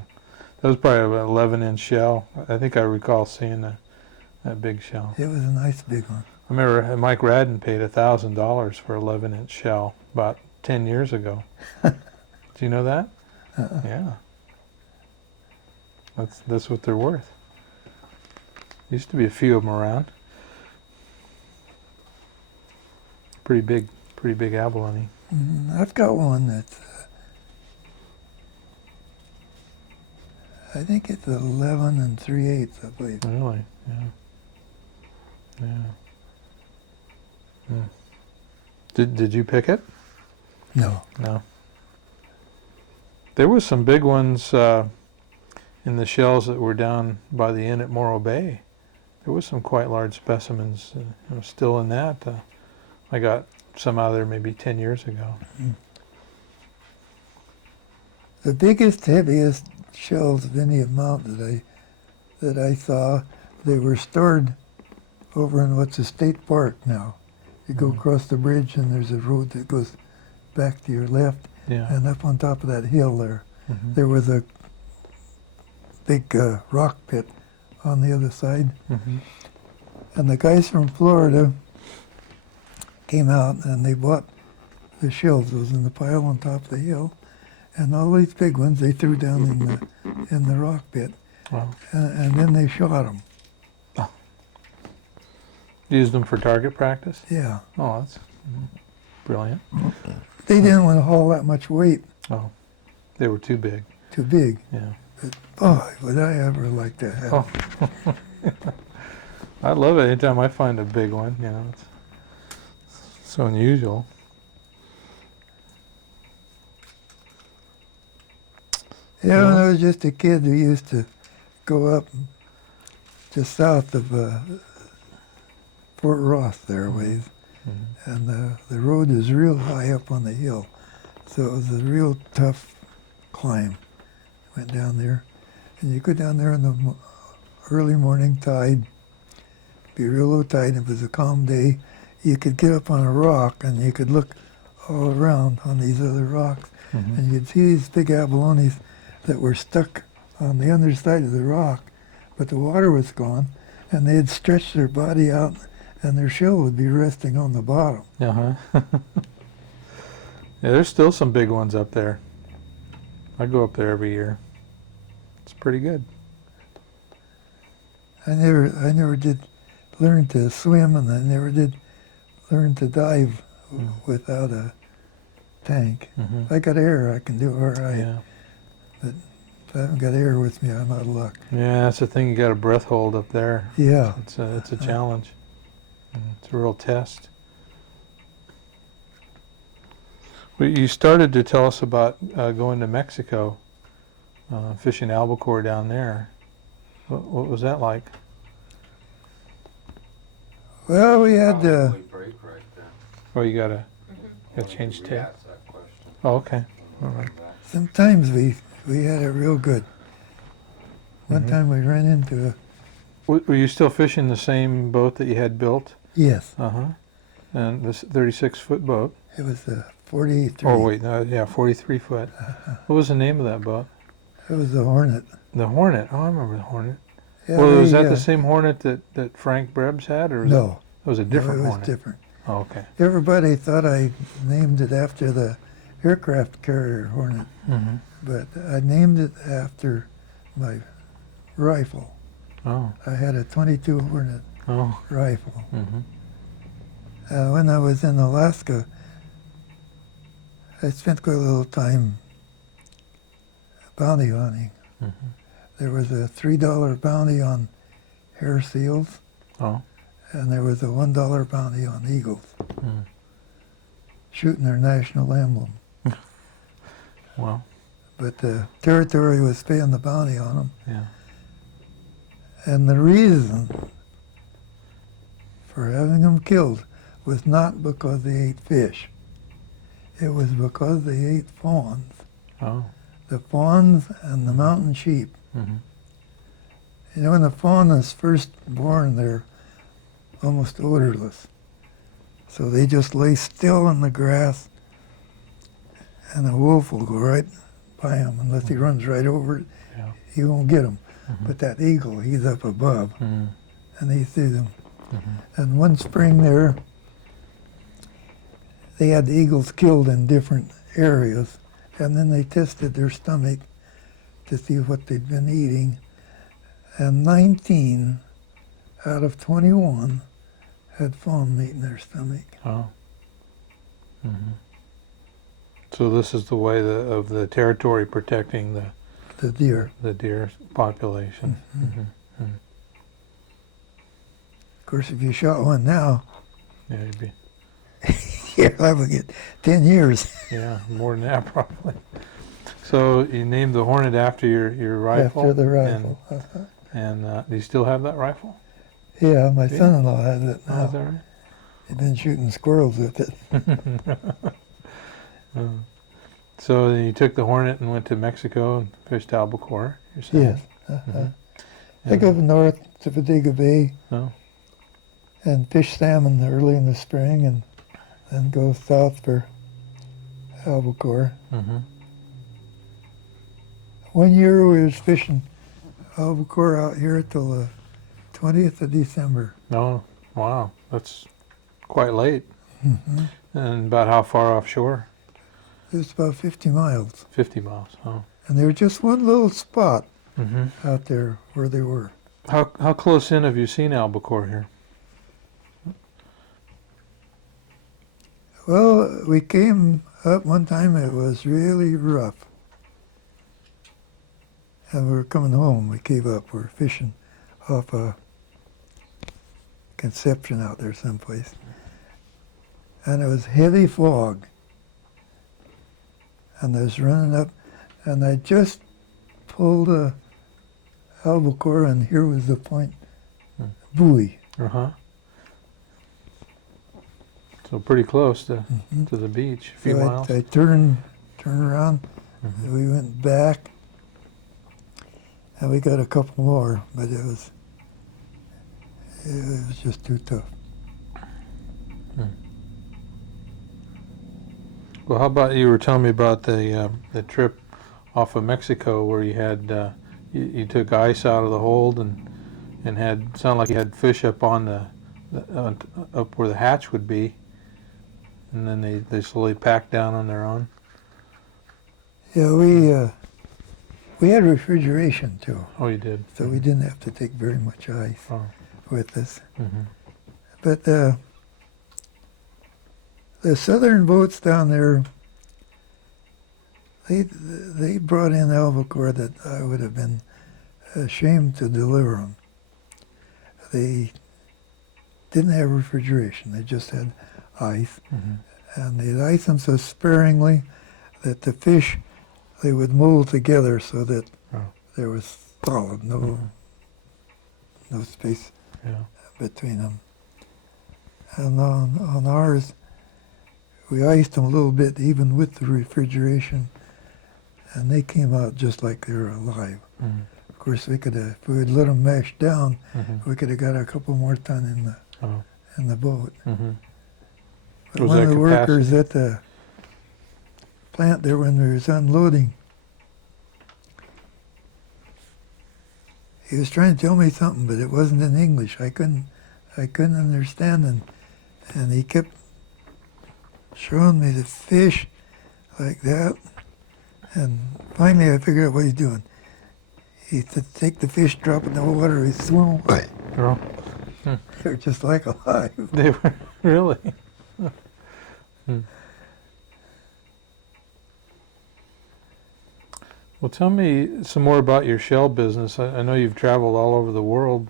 That was probably an 11-inch shell. I think I recall seeing that big shell. It was a nice big one. I remember Mike Radden paid $1,000 for 11-inch shell about 10 years ago. Do you know that? Yeah. That's what they're worth. Used to be a few of them around. Pretty big abalone. I've got one that's, I think it's 11 3/8, I believe. Really? Yeah. Yeah. Did you pick it? No. No. There was some big ones in the shells that were down by the inn at Morro Bay. There was some quite large specimens still in that. I got some out of there maybe 10 years ago. The biggest, heaviest shells of any amount that I saw, they were stored over in what's a state park now. You go across the bridge and there's a road that goes back to your left, Yeah. and up on top of that hill there, Mm-hmm. there was a big rock pit on the other side. Mm-hmm. And the guys from Florida came out and they bought the shells. It was in the pile on top of the hill. And all these big ones they threw down in the rock pit. Wow. And then they shot them. Used them for target practice? Yeah. Oh, that's brilliant. They didn't want to haul that much weight. Oh, they were too big. Too big. Yeah. But boy, would I ever like to have. Oh. I love it anytime I find a big one. It's so unusual. Yeah, when I was just a kid, we used to go up just south of Fort Ross there ways, and the road is real high up on the hill, so it was a real tough climb. Went down there, and you go down there in the early morning tide, be real low tide. If it was a calm day, you could get up on a rock and you could look all around on these other rocks, and you'd see these big abalones that were stuck on the underside of the rock, but the water was gone, and they had stretched their body out, and their shell would be resting on the bottom. Yeah, there's still some big ones up there. I go up there every year. It's pretty good. I never did learn to swim, and I never did learn to dive without a tank. If I got air, I can do it all right. Yeah. But if I haven't got air with me, I'm out of luck. Yeah, that's the thing. You got a breath hold up there. Yeah. It's a challenge. It's a real test. Well, you started to tell us about going to Mexico, fishing albacore down there. What was that like? Well, we had Probably break right there. Oh, you gotta change We tape. asked that question. Oh, okay. All right. sometimes we had it real good. One time we ran into a Were you still fishing the same boat that you had built? yes, And this 36-foot boat? it was a 43. Oh, wait, no, yeah, 43 foot. What was the name of that boat? It was a Hornet. The Hornet. Oh, I remember the Hornet. Yeah, Well, was they, that the same Hornet that Frank Brebs had, or was No, it was a different no, it was Hornet? different. Oh, okay. Everybody thought I named it after the aircraft carrier Hornet, but I named it after my rifle. Oh, I had a 22 Hornet oh. rifle. When I was in Alaska, I spent quite a little time bounty hunting. There was a $3 bounty on hair seals, Oh. and there was a $1 bounty on eagles, shooting their national emblem. Well, But the territory was paying the bounty on them. yeah. And the reason for having them killed was not because they ate fish. It was because they ate fawns. Oh. The fawns and the mountain sheep. You know, when the fawn is first born, they're almost odorless. So they just lay still in the grass, and the wolf will go right by them. Unless he runs right over it, Yeah. he won't get them. But that eagle, he's up above, and he sees them. And one spring there, they had the eagles killed in different areas, and then they tested their stomach to see what they'd been eating. And 19 out of 21 had fawn meat in their stomach. Oh. So this is the way of the territory protecting The deer. the deer population. Of course, if you shot one now, Yeah, you'd be, I would get 10 years yeah, more than that probably. So you named the Hornet after your rifle? after the rifle. And do you still have that rifle? Yeah, my son-in-law has it Oh, now. is that right? He's been shooting squirrels with it. So you took the Hornet and went to Mexico and fished albacore, you're saying? Yes. I go north to Bodega Bay Oh. and fish salmon early in the spring, and then go south for albacore. One year we was fishing albacore out here till the 20th of December. Oh, wow. That's quite late. And about how far offshore? It was about 50 miles. 50 miles. Oh. And there was just one little spot out there where they were. How close in have you seen albacore here? Well, we came up one time, it was really rough. And we were coming home, we came up, we were fishing off a Conception out there someplace. And it was heavy fog. And I was running up, and I just pulled a albacore, and here was the point Hmm. buoy. Uh-huh. So pretty close to Mhm. the beach, a few So miles. I turned around, Mhm. we went back, and we got a couple more, but it was just too tough. Well, how about you were telling me about the trip off of Mexico where you had you took ice out of the hold and had sounded like you had fish up on up where the hatch would be, and then they slowly packed down on their own. Yeah, we had refrigeration too, Oh, you did. so we didn't have to take very much ice Oh. with us. Mm-hmm. But the southern boats down there, they brought in albacore that I would have been ashamed to deliver them. They didn't have refrigeration; they just had ice, Mm-hmm. and they'd ice them so sparingly that the fish they would mold together so that Oh. there was solid, no space Yeah. between them. And on ours, we iced them a little bit even with the refrigeration, and they came out just like they were alive. Mm-hmm. Of course, we could have, if we had let them mash down, Mm-hmm. we could have got a couple more ton Oh. in the boat. Mm-hmm. But Was one of that the workers capacity? at the plant there when we was unloading, he was trying to tell me something, but it wasn't in English. I couldn't understand, and he kept showing me the fish like that, and finally I figured out what he's doing. He said, take the fish, drop it in the water, he swim away. Oh. They're just like alive. They were really. Hmm. Well, tell me some more about your shell business. I know you've traveled all over the world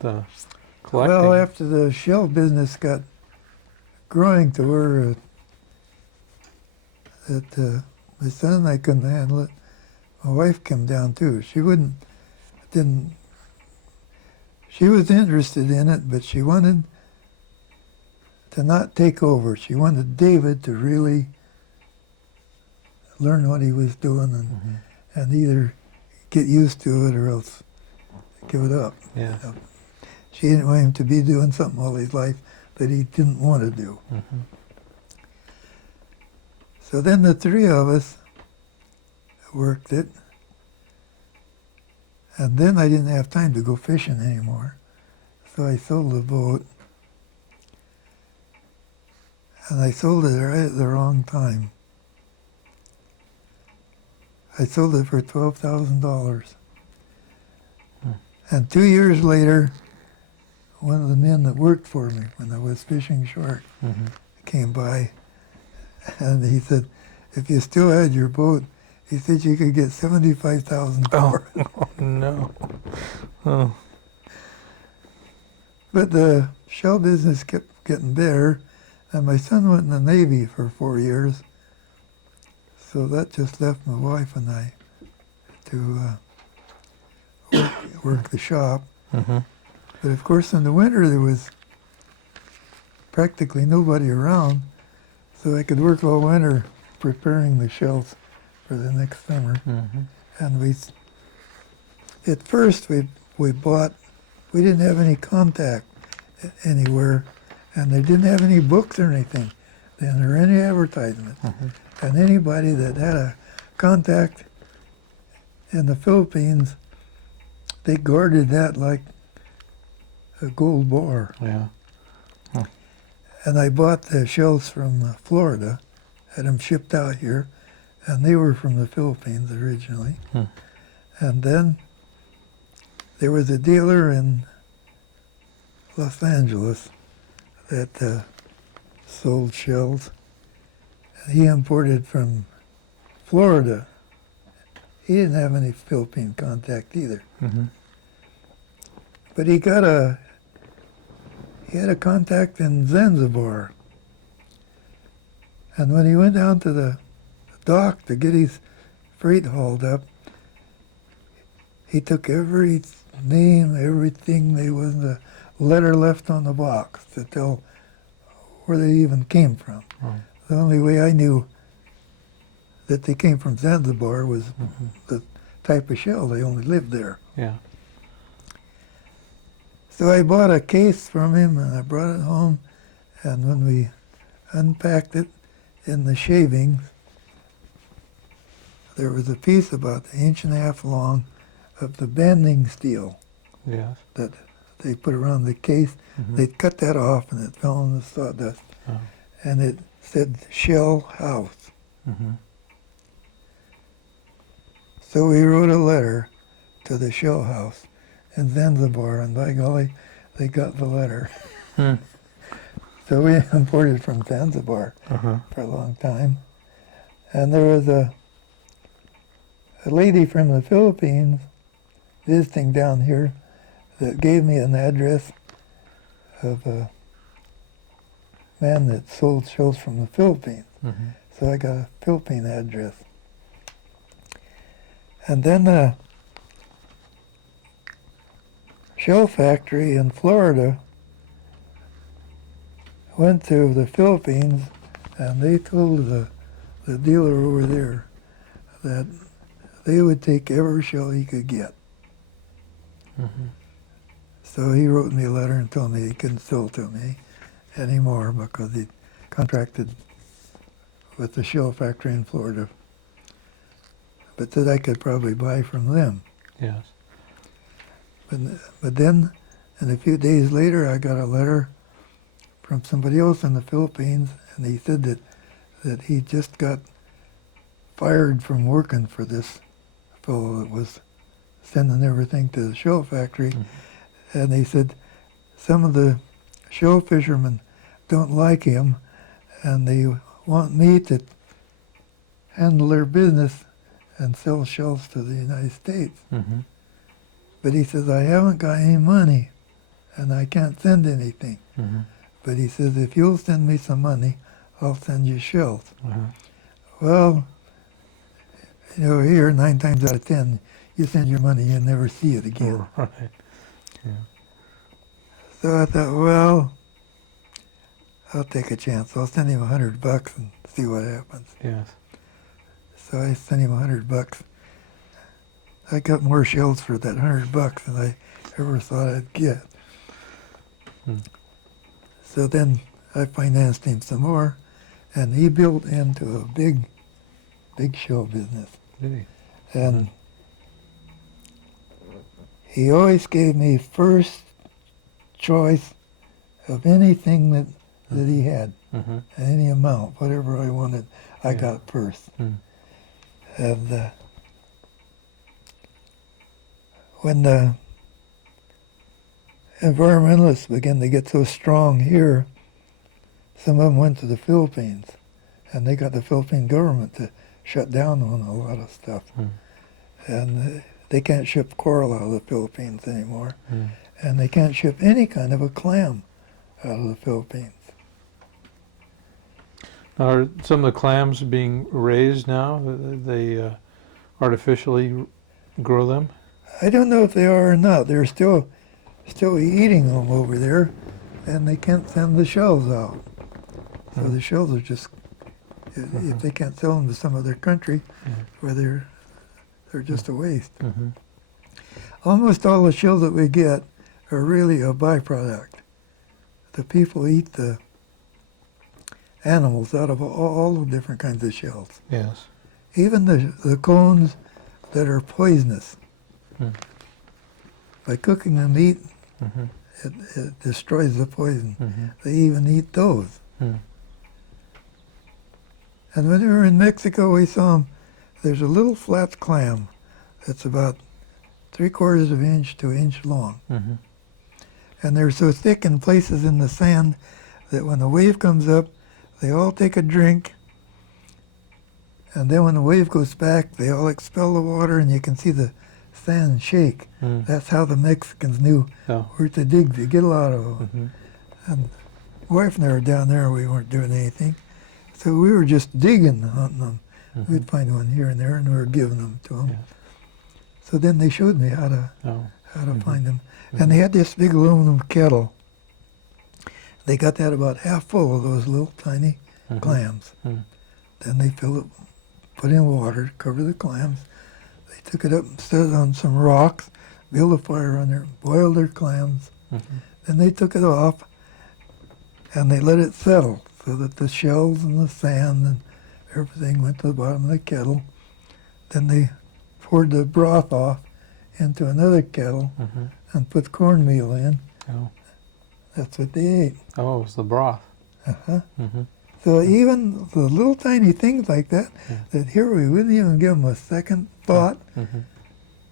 collecting. Well, after the shell business got growing to where my son and I couldn't handle it, my wife came down too. She was interested in it, but she wanted to not take over. She wanted David to really learn what he was doing and either get used to it or else give it up. Yeah. She didn't want him to be doing something all his life that he didn't want to do. Mm-hmm. So then the three of us worked it, and then I didn't have time to go fishing anymore. So I sold the boat, and I sold it right at the wrong time. I sold it for $12,000. And 2 years later, one of the men that worked for me when I was fishing short Mm-hmm. came by, and he said, if you still had your boat, he said you could get $75,000 for it. Oh, no. Oh. But the shell business kept getting better, and my son went in the Navy for 4 years. So that just left my wife and I to work the shop. Mm-hmm. But of course, in the winter there was practically nobody around, so I could work all winter preparing the shells for the next summer. Mm-hmm. And at first we didn't have any contact anywhere, and they didn't have any books or anything then or any advertisement. Mm-hmm. And anybody that had a contact in the Philippines, they guarded that like a gold bar. Yeah. And I bought the shells from Florida, had them shipped out here, and they were from the Philippines originally. Hmm. And then there was a dealer in Los Angeles that sold shells. And he imported from Florida. He didn't have any Philippine contact either. Mm-hmm. But he had a contact in Zanzibar. And when he went down to the dock to get his freight hauled up, he took every name, everything. There wasn't a letter left on the box to tell where they even came from. Right. The only way I knew that they came from Zanzibar was the type of shell. They only lived there. Yeah. So I bought a case from him and I brought it home, and when we unpacked it in the shavings, there was a piece about an inch and a half long of the bending steel Yes. that they put around the case. They cut that off and it fell in the sawdust. Oh. And it said Shell House. Mm-hmm. So we wrote a letter to the Shell House in Zanzibar, and by golly, they got the letter. Hmm. So we imported from Zanzibar Uh-huh. for a long time. And there was a lady from the Philippines visiting down here that gave me an address of a man that sold shells from the Philippines. Mm-hmm. So I got a Philippine address. And then a shell factory in Florida went to the Philippines, and they told the dealer over there that they would take every shell he could get. Mm-hmm. So he wrote me a letter and told me he couldn't sell to me anymore because he contracted with the shell factory in Florida, but that I could probably buy from them. Yes. But then, and a few days later, I got a letter from somebody else in the Philippines, and he said that he just got fired from working for this fellow that was sending everything to the shell factory. Mm-hmm. And he said some of the shell fishermen don't like him, and they want me to handle their business and sell shells to the United States. Mm-hmm. But he says, I haven't got any money, and I can't send anything. Mm-hmm. But he says, if you'll send me some money, I'll send you shells. Uh-huh. Well, here, 9 times out of 10, you send your money, you never see it again. Right. Yeah. So I thought, well, I'll take a chance. I'll send him $100 and see what happens. Yes. So I sent him $100. I got more shells for that $100 than I ever thought I'd get. Hmm. So then I financed him some more, and he built into a big shell business. Did he? And he always gave me first choice of anything that he had, Mm-hmm. any amount, whatever I wanted, I Yeah. got first. Mm. And when the environmentalists began to get so strong here, some of them went to the Philippines, and they got the Philippine government to shut down on a lot of stuff. Mm. And they can't ship coral out of the Philippines anymore, Mm. and and they can't ship any kind of a clam out of the Philippines. Are some of the clams being raised now? They artificially grow them? I don't know if they are or not. They're still eating them over there, and they can't send the shells out. So Mm. the shells are just, if they can't sell them to some other country, where they're just a waste. Mm-hmm. Almost all the shells that we get are really a byproduct. The people eat the animals out of all the different kinds of shells. Yes. Even the cones that are poisonous. Mm. By cooking the meat, Mm-hmm. it destroys the poison. Mm-hmm. They even eat those. Mm. And when we were in Mexico, we saw them. There's a little flat clam that's about 3/4 of an inch to an inch long. Mm-hmm. And they're so thick in places in the sand that when the wave comes up, they all take a drink. And then when the wave goes back, they all expel the water, and you can see the sand shake. Mm. That's how the Mexicans knew Oh. where to dig to get a lot of them. Mm-hmm. And wife and I were down there, we weren't doing anything. So we were just digging, hunting them. Mm-hmm. We'd find one here and there, and we were giving them to them. Yeah. So then they showed me how how to Mhm. find them. Mhm. And they had this big aluminum kettle. They got that about half full of those little tiny Mhm. clams. Mhm. Then they fill it, put in water, cover the clams. They took it up and set it on some rocks, built a fire under it, boiled their clams. Mhm. Then they took it off and they let it settle so that the shells and the sand and everything went to the bottom of the kettle. Then they poured the broth off into another kettle Mhm. and put cornmeal in. Oh. That's what they ate. Oh, it was the broth. Uh-huh. Mm-hmm. So even the little tiny things like that, Yeah. that here we wouldn't even give them a second thought. Mm-hmm.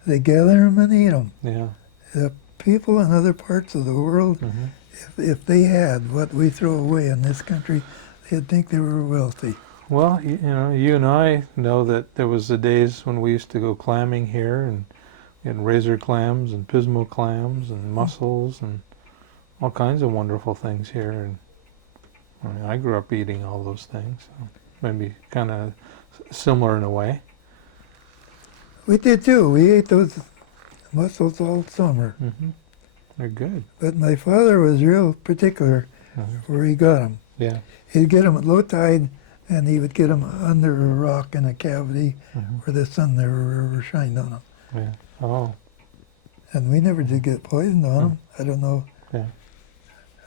They gather them and eat them. Yeah. The people in other parts of the world, Mm-hmm. if they had what we throw away in this country, they'd think they were wealthy. Well, you know, you and I know that there was the days when we used to go clamming here, and we had razor clams and pismo clams and mussels and all kinds of wonderful things here. And I mean, I grew up eating all those things. So maybe kind of similar in a way. We did too. We ate those mussels all summer. Mm-hmm. They're good. But my father was real particular Mm-hmm. where he got them. Yeah. He'd get them at low tide, and he would get them under a rock in a cavity Mm-hmm. where the sun never ever shined on them. Yeah. Oh. And we never did get poisoned on them. I don't know. Yeah.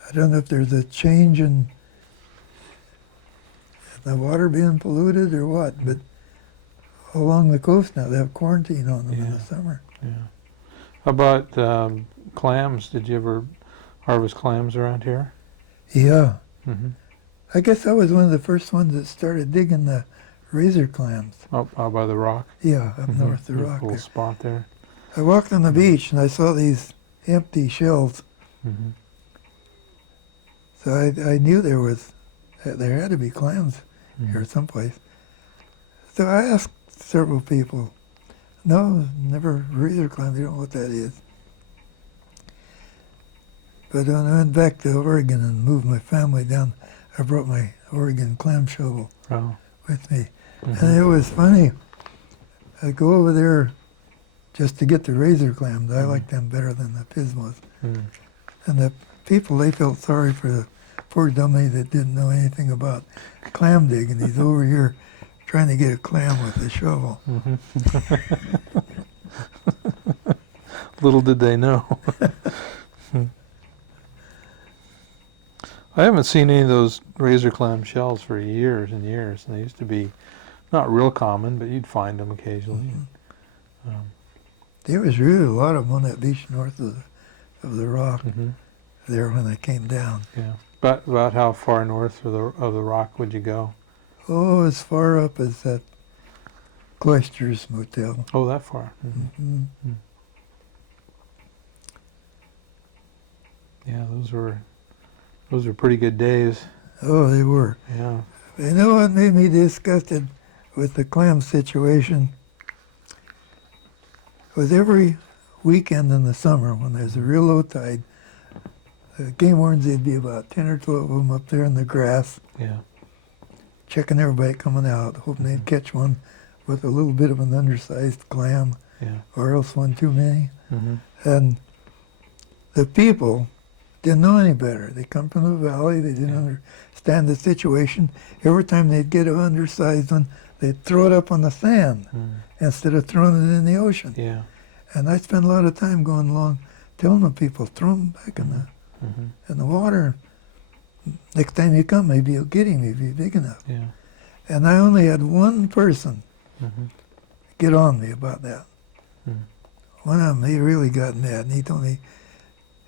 I don't know if there's a change in the water being polluted or what, but along the coast now they have quarantine on them in Yeah. the summer. Yeah. How about clams? Did you ever harvest clams around here? Yeah. Mm-hmm. I guess I was one of the first ones that started digging the razor clams. Out by the rock. Yeah, up Mhm. north the There's a rock little there. spot there. I walked on the beach and I saw these empty shells. Mm-hmm. So I knew there had to be clams Mm-hmm. here someplace. So I asked several people, no, never razor clam, they don't know what that is. But when I went back to Oregon and moved my family down, I brought my Oregon clam shovel Oh. with me. Mhm. And it was funny. I'd go over there just to get the razor clams. I like them better than the pismos. Mm. And the people, they felt sorry for the poor dummy that didn't know anything about clam digging. He's over here trying to get a clam with a shovel. Mhm. Little did they know. I haven't seen any of those razor clam shells for years and years. And they used to be not real common, but you'd find them occasionally. There was really a lot of them on that beach north of the rock Mm-hmm. there when I came down. Yeah. But about how far north of the rock would you go? Oh, as far up as that Cloisters Motel. Oh, that far. Mm-hmm. Hmm. Yeah, those were pretty good days. Oh, they were. Yeah. You know what made me disgusted with the clam situation? Was every weekend in the summer when there's a real low tide, the game wardens, there'd be about 10 or 12 of them up there in the grass, Yeah. checking everybody coming out, hoping they'd catch one with a little bit of an undersized clam, Yeah. or else one too many. Mm-hmm. And the people didn't know any better. They come from the valley, they didn't understand the situation. Every time they'd get an undersized one, they'd throw it up on the sand instead of throwing it in the ocean. Yeah. And I spent a lot of time going along telling the people, throw them back Mm-hmm. in the water. Next time you come, maybe you'll get him if he's big enough. Yeah. And I only had one person Mm-hmm. get on me about that. Mm. One of them, he really got mad, and he told me,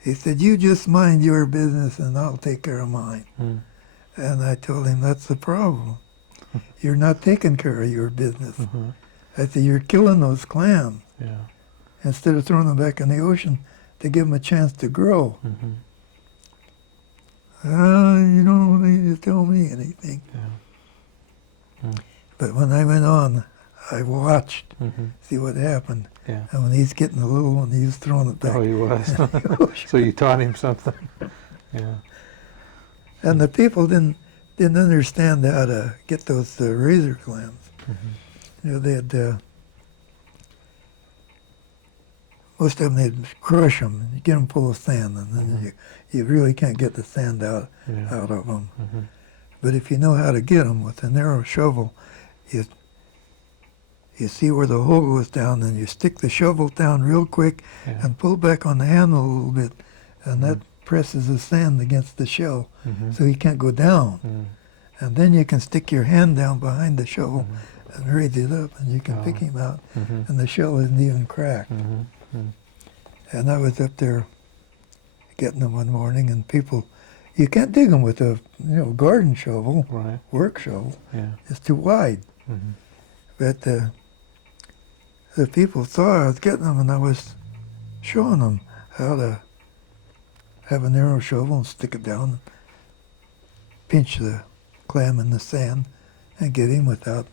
he said, you just mind your business and I'll take care of mine. Mm. And I told him, that's the problem. You're not taking care of your business. Mm-hmm. I said, you're killing those clams Yeah. instead of throwing them back in the ocean to give them a chance to grow. Mm-hmm. You don't need to tell me anything. Yeah. Mm. But when I went on, I watched, Mm-hmm. see what happened. Yeah. And when he's getting a little one, he was throwing it back. Oh, he was. in the ocean. So you taught him something. Yeah. And the people didn't understand how to get those razor clams. Mm-hmm. You know, they had most of them they'd crush them and you get them full of sand, and then you really can't get the sand out of them. Mm-hmm. But if you know how to get them with a narrow shovel, you see where the hole goes down, and you stick the shovel down real quick Yeah. and pull back on the handle a little bit, and that presses the sand against the shell, Mm-hmm. so you can't go down. Mm. And then you can stick your hand down behind the shovel and raise it up, and you can pick him out, Mm-hmm. and the shell isn't even cracked. Mm-hmm. And I was up there getting them one morning, and people, you can't dig them with a garden shovel, Right. work shovel. Yeah. It's too wide. Mm-hmm. But the people saw I was getting them, and I was showing them how to have a narrow shovel and stick it down, pinch the clam in the sand, and get him without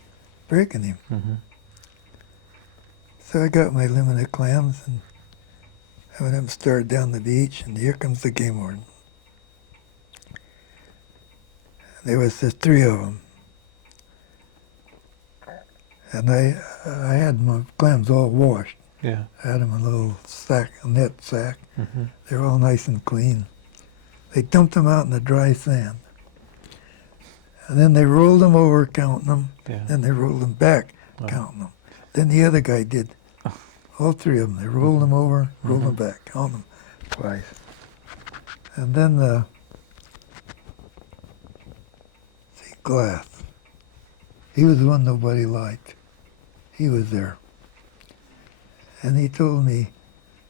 breaking him. Mm-hmm. So I got my limited clams, and I went up and started down the beach, and here comes the game warden. There was just 3 of them. And I had my clams all washed. Yeah. I had them in a little sack, a net sack. Mm-hmm. They're all nice and clean. They dumped them out in the dry sand. And then they rolled them over, counting them. Yeah. Then they rolled them back, Wow. counting them. Then the other guy did. All 3 of them. They rolled them over, rolled them back, counted them twice. And then Glass. He was the one nobody liked. He was there. And he told me,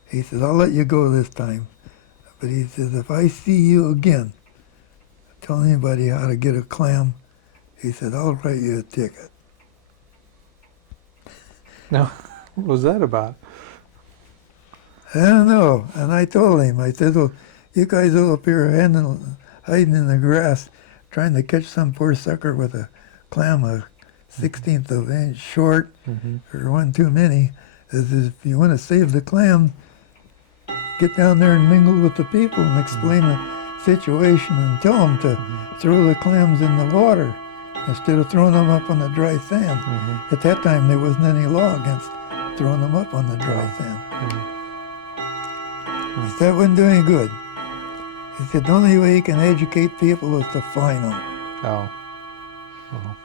he says, I'll let you go this time. But he says, if I see you again, tell anybody how to get a clam, he said, I'll write you a ticket. Now, what was that about? I don't know. And I told him, I said, well, you guys all up here hiding in the grass, trying to catch some poor sucker with a clam a 16th of an inch short, Mm-hmm. or one too many. Is if you want to save the clam, get down there and mingle with the people and explain the situation and tell them to throw the clams in the water instead of throwing them up on the dry sand. Mm-hmm. At that time, there wasn't any law against throwing them up on the dry sand. He said, that wouldn't do any good. He said, the only way you can educate people is to fine them. Oh. Well.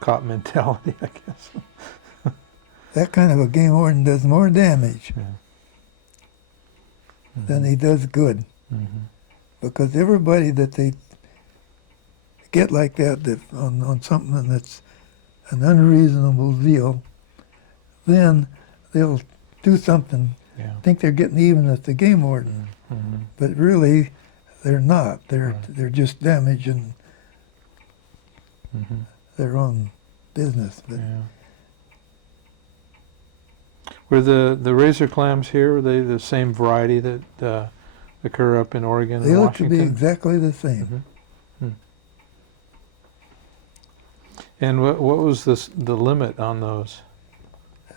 Cop mentality, I guess. That kind of a game warden does more damage Yeah. than he does good. Mm-hmm. Because everybody that they get like that on something that's an unreasonable deal, then they'll do something, Yeah. think they're getting even with the game warden. Mm-hmm. But really, they're not. They're Right. they're just damaging Mm-hmm. their own business. But Yeah. Were the razor clams here, were they the same variety that occur up in Oregon they and look to Washington? be exactly the same. Mm-hmm. Hmm. And what was the limit on those?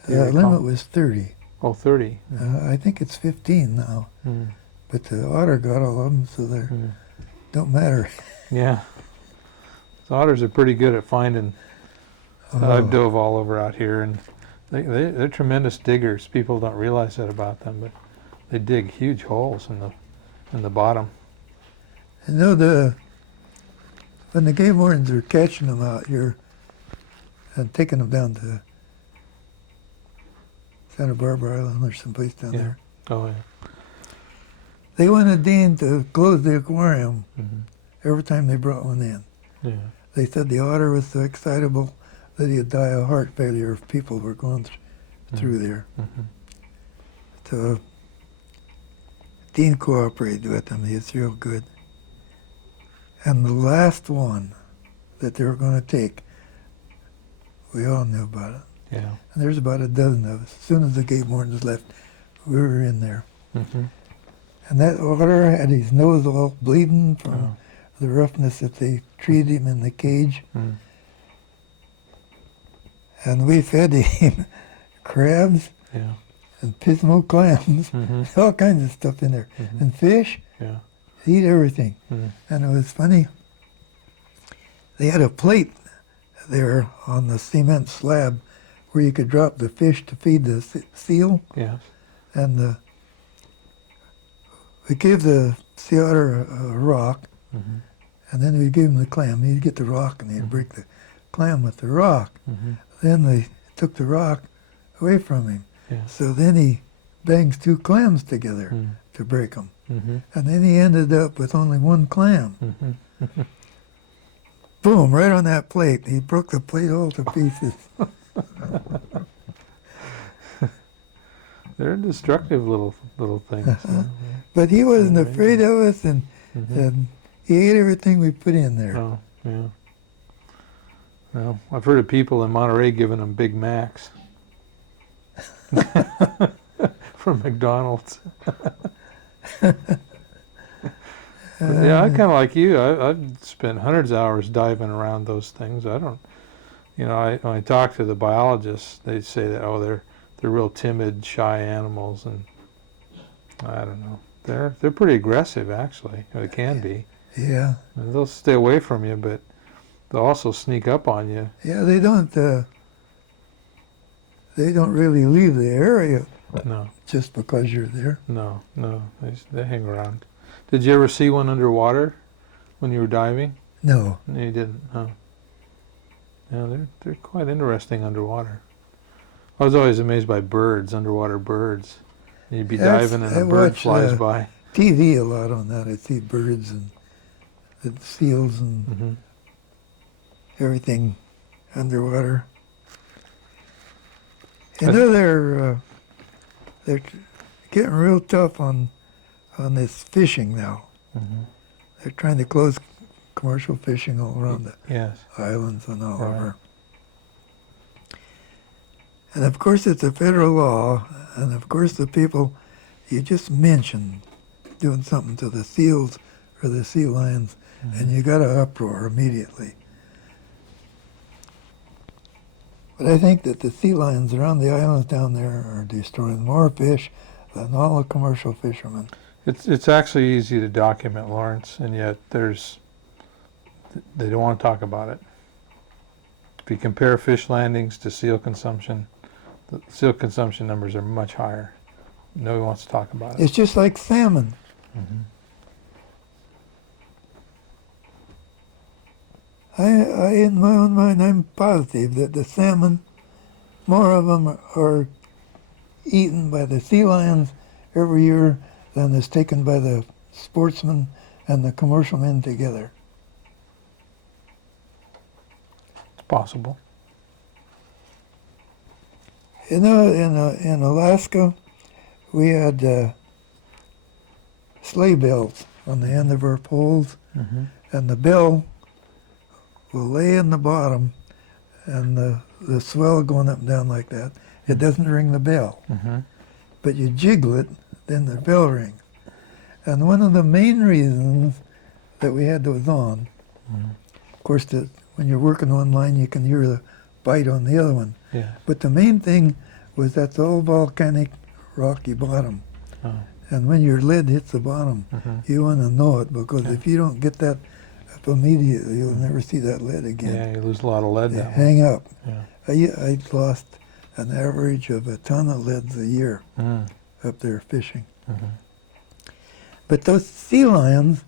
Do you The recall? limit was 30. Oh, 30. I think it's 15 now. Mm. But the otter got all of them, so they Mm. don't matter. Yeah. The otters are pretty good at finding. I've dove all over out here, and they're tremendous diggers. People don't realize that about them, but they dig huge holes in the bottom. You know, when the game wardens are catching them out here and taking them down to Santa Barbara Island or someplace down Yeah. there, Oh yeah. they wanted Dean to close the aquarium Mm-hmm. every time they brought one in. Yeah. They said the otter was so excitable that he'd die of heart failure if people were going through there. Mm-hmm. So Dean cooperated with them. He was real good. And the last one that they were going to take, we all knew about it. Yeah. And there's about a dozen of us. As soon as the game wardens left, we were in there. Mm-hmm. And that otter had his nose all bleeding from Oh. the roughness that they treated him in the cage. Mm. And we fed him crabs Yeah. and pismo clams, Mm-hmm. all kinds of stuff in there. Mhm. And fish, Yeah. he'd eat everything. Mm. And it was funny. They had a plate there on the cement slab where you could drop the fish to feed the seal, Yes. and we gave the sea otter a rock, Mm-hmm. and then we gave him the clam. He'd get the rock, and he'd break the clam with the rock. Mm-hmm. Then they took the rock away from him. Yeah. So then he bangs 2 clams together Mm. to break them. Mm-hmm. And then he ended up with only 1 clam. Mm-hmm. Boom, right on that plate. He broke the plate all to pieces. They're destructive little things. Yeah. But he wasn't Amazing. afraid of us, and Mm-hmm. he ate everything we put in there. Oh, yeah. Well, I've heard of people in Monterey giving them Big Macs from McDonald's. But yeah, I kind of like you. I've spent hundreds of hours diving around those things. I don't, when I talk to the biologists, they say that they're real timid, shy animals, and I don't know. They're pretty aggressive, actually. Or they can be. Yeah. And they'll stay away from you, but they'll also sneak up on you. Yeah, they don't really leave the area No, just because you're there. no. They hang around. Did you ever see one underwater when you were diving? No. No, you didn't. Oh. Yeah, they're quite interesting underwater. I was always amazed by birds, underwater birds. You'd be diving and I a bird watch, flies by. TV a lot on that. I see birds and seals and Mm-hmm. everything underwater. You know, they're getting real tough on this fishing now. Mm-hmm. They're trying to close commercial fishing all around the Yes. islands and all Right. over. And of course it's a federal law, and of course the people you just mentioned doing something to the seals or the sea lions, and you got an uproar immediately. But I think that the sea lions around the islands down there are destroying more fish than all the commercial fishermen. It's actually easy to document, Lawrence, and yet they don't want to talk about it. If you compare fish landings to seal consumption, the seal consumption numbers are much higher. Nobody wants to talk about it. It's just like salmon. Mm-hmm. I in my own mind, I'm positive that the salmon, more of them are eaten by the sea lions every year than is taken by the sportsmen and the commercial men together. It's possible. You know, in Alaska, we had sleigh bells on the end of our poles, Mm-hmm. and the bell will lay in the bottom, and the swell going up and down like that. It doesn't ring the bell, Mm-hmm. but you jiggle it, then the bell rings. And one of the main reasons that we had those on, of course, when you're working one line, you can hear the bite on the other one. Yeah. But the main thing was that's all volcanic, rocky bottom. Oh. And when your lid hits the bottom, Mm-hmm. you want to know it, because Yeah. if you don't get that up immediately, you'll never see that lid again. Yeah, you lose a lot of lead They that way. hang up. Yeah. I lost an average of a ton of lids a year Mm. up there fishing. Mm-hmm. But those sea lions,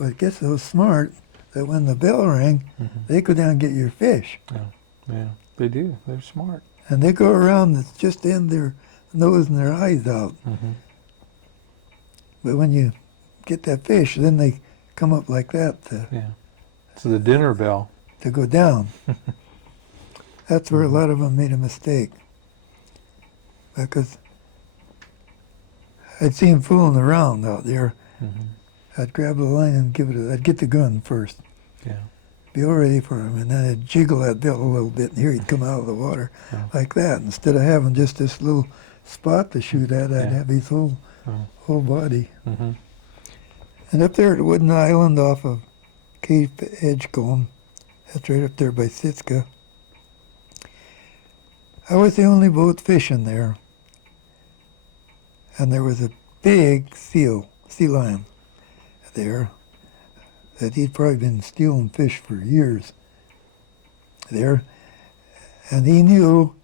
well, I guess they were smart that when the bell rang, Mm-hmm. they go down and get your fish. Yeah, they do. They're smart. And they go around, it's just in their nose and their eyes out. Mm-hmm. But when you get that fish, then they come up like that Yeah. It's the dinner bell. to go down. That's where a lot of them made a mistake. Because I'd see them fooling around out there. Mm-hmm. I'd grab the line and I'd get the gun first. Yeah. Be all ready for him, and then I'd jiggle that bell a little bit, and here he'd come out of the water Yeah. like that. Instead of having just this little spot to shoot at, I'd Yeah. have his whole body. Mm-hmm. And up there at Wooden Island off of Cape Edgecombe, that's right up there by Sitka, I was the only boat fishing there. And there was a big sea lion there that he'd probably been stealing fish for years there. And he knew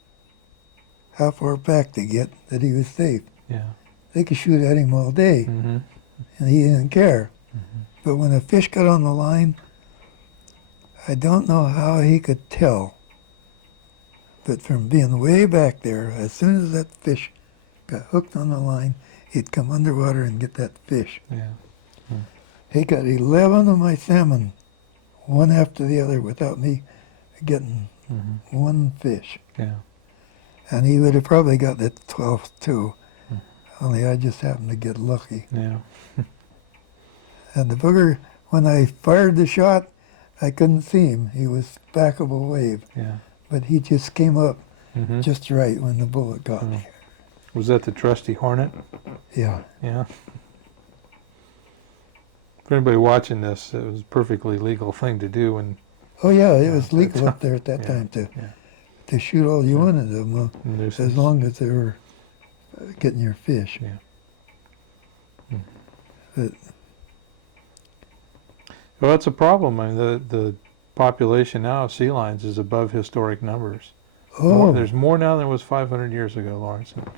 how far back to get that he was safe. Yeah. They could shoot at him all day, Mm-hmm. and he didn't care. Mm-hmm. But when a fish got on the line, I don't know how he could tell. But from being way back there, as soon as that fish got hooked on the line, he'd come underwater and get that fish. Yeah. He got 11 of my salmon, one after the other, without me getting Mm-hmm. one fish. Yeah. And he would have probably got the 12th too, only I just happened to get lucky. Yeah. And the booger, when I fired the shot, I couldn't see him. He was back of a wave. Yeah. But he just came up Mm-hmm. just right when the bullet got me. Was that the trusty Hornet? Yeah. Yeah. For anybody watching this, it was a perfectly legal thing to do, and Oh yeah, it was legal up there at that Yeah, time to yeah. to shoot all you wanted of them, nuisance. as long as they were getting your fish. Yeah. But Well, that's a problem. I mean, the population now of sea lions is above historic numbers. There's more now than there was 500 years ago, Lawrence. And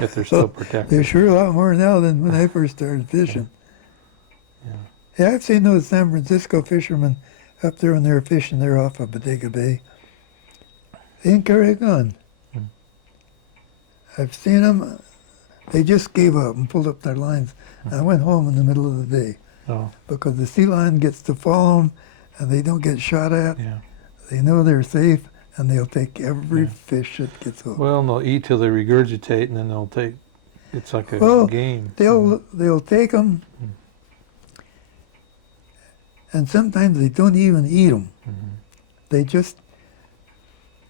yet they're still protected. there's sure a lot more now than when I first started fishing. Yeah. Yeah, I've seen those San Francisco fishermen up there when they were fishing there off of Bodega Bay. They didn't carry a gun. Hmm. I've seen them. They just gave up and pulled up their lines. And I went home in the middle of the day Oh, because the sea lion gets to follow them and they don't get shot at. yeah. They know they're safe and they'll take every Yeah. fish that gets hooked. Well, and they'll eat till they regurgitate, and then they'll take. It's like a Well, game. They'll take them, Hmm. and sometimes they don't even eat them. Mm-hmm. They just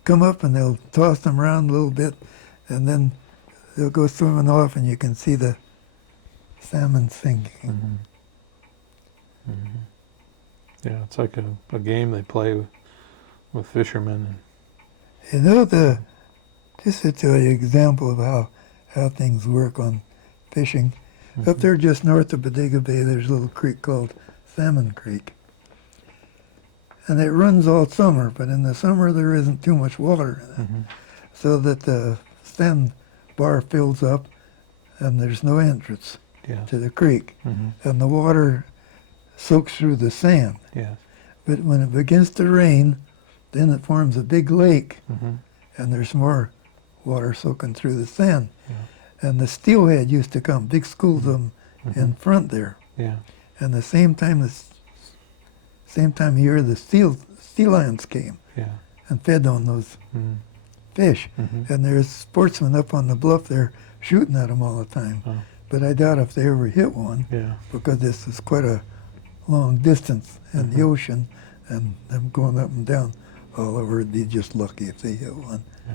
come up and they'll toss them around a little bit, and then they'll go swimming off, and you can see the salmon sinking. Mm-hmm. Mm-hmm. Yeah, it's like a game they play with fishermen. You know, just to tell you an example of how things work on fishing, Mm-hmm. up there just north of Bodega Bay, there's a little creek called Salmon Creek. And it runs all summer, but in the summer there isn't too much water in it. Mm-hmm. So that the sandbar fills up and there's no entrance Yeah. to the creek. Mm-hmm. And the water soaks through the sand. Yeah. But when it begins to rain, then it forms a big lake Mm-hmm. and there's more water soaking through the sand. Yeah. And the steelhead used to come, big schools of them Mm-hmm. in front there. Yeah. And the same time of year, the sea lions came Yeah. and fed on those Mm-hmm. fish. Mm-hmm. And there's sportsmen up on the bluff there shooting at them all the time. Oh. But I doubt if they ever hit one Yeah. because this is quite a long distance in the Mhm. ocean and them going up and down all over. It'd be just lucky if they hit one. Yeah.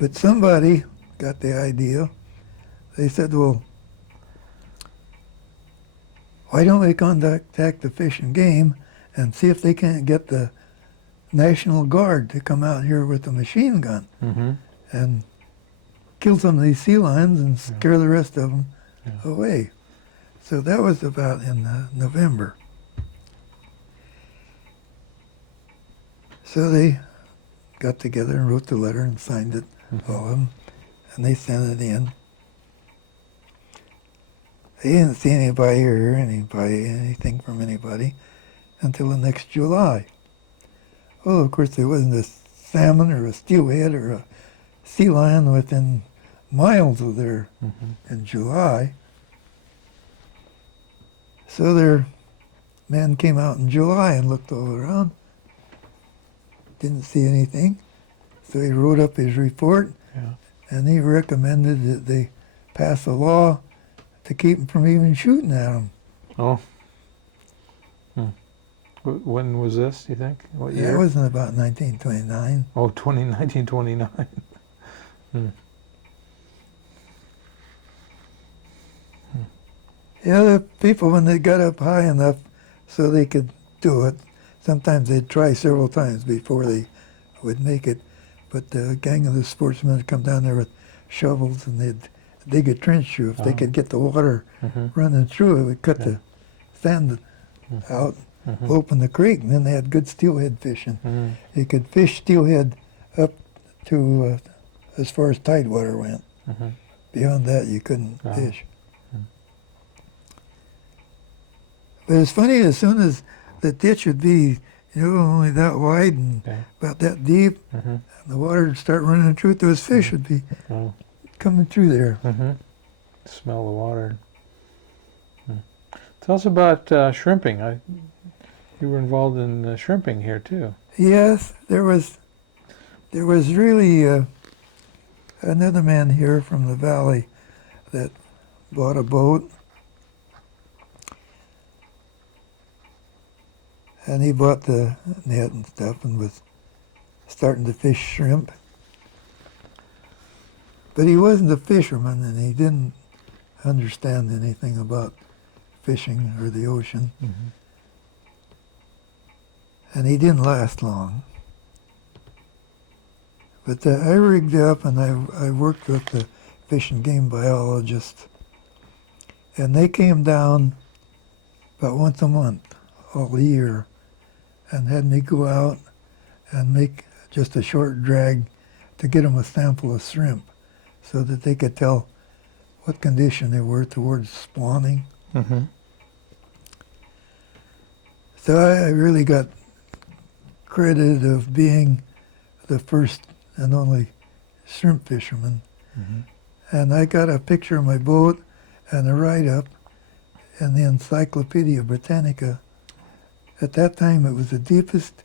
But somebody got the idea. They said, well, why don't we contact the Fish and Game and see if they can't get the National Guard to come out here with a machine gun Mm-hmm. and kill some of these sea lions and scare the rest of them Yeah. away. So that was about in November. So they got together and wrote the letter and signed it, Mhm. all of them, and they sent it in. They didn't see anybody or hear anything from anybody until the next July. Well, of course, there wasn't a salmon or a steelhead or a sea lion within miles of there Mm-hmm. in July. So their man came out in July and looked all around. Didn't see anything. So he wrote up his report Yeah. and he recommended that they pass a law to keep them from even shooting at them. Oh. When was this, you think? What year? That wasn't about 1929. Oh, 1929. Yeah, the people, when they got up high enough so they could do it, sometimes they'd try several times before they would make it. But the gang of the sportsmen would come down there with shovels and they'd dig a trench through. If they Oh. could get the water Mm-hmm. running through, it would cut Yeah. the sand Mhm. out, Mm-hmm. open the creek, and then they had good steelhead fishing. Mm-hmm. You could fish steelhead up to as far as tidewater went. Mm-hmm. Beyond that, you couldn't Oh. fish. Hmm. But it's funny, as soon as the ditch would be, only that wide and Okay. about that deep, Mm-hmm. and the water would start running through it, those fish would be Oh. coming through there. Mm-hmm. Smell the water. Hmm. Tell us about shrimping. You were involved in shrimping here too. Yes, there was really another man here from the valley that bought a boat, and he bought the net and stuff and was starting to fish shrimp. But he wasn't a fisherman, and he didn't understand anything about fishing or the ocean, Mm-hmm. and he didn't last long. But I rigged up, and I worked with the fish and game biologist, and they came down about once a month all year and had me go out and make just a short drag to get them a sample of shrimp so that they could tell what condition they were towards spawning. Mm-hmm. So I really got credit of being the first and only shrimp fisherman. Mm-hmm. And I got a picture of my boat and a write-up in the Encyclopedia Britannica. At that time, it was the deepest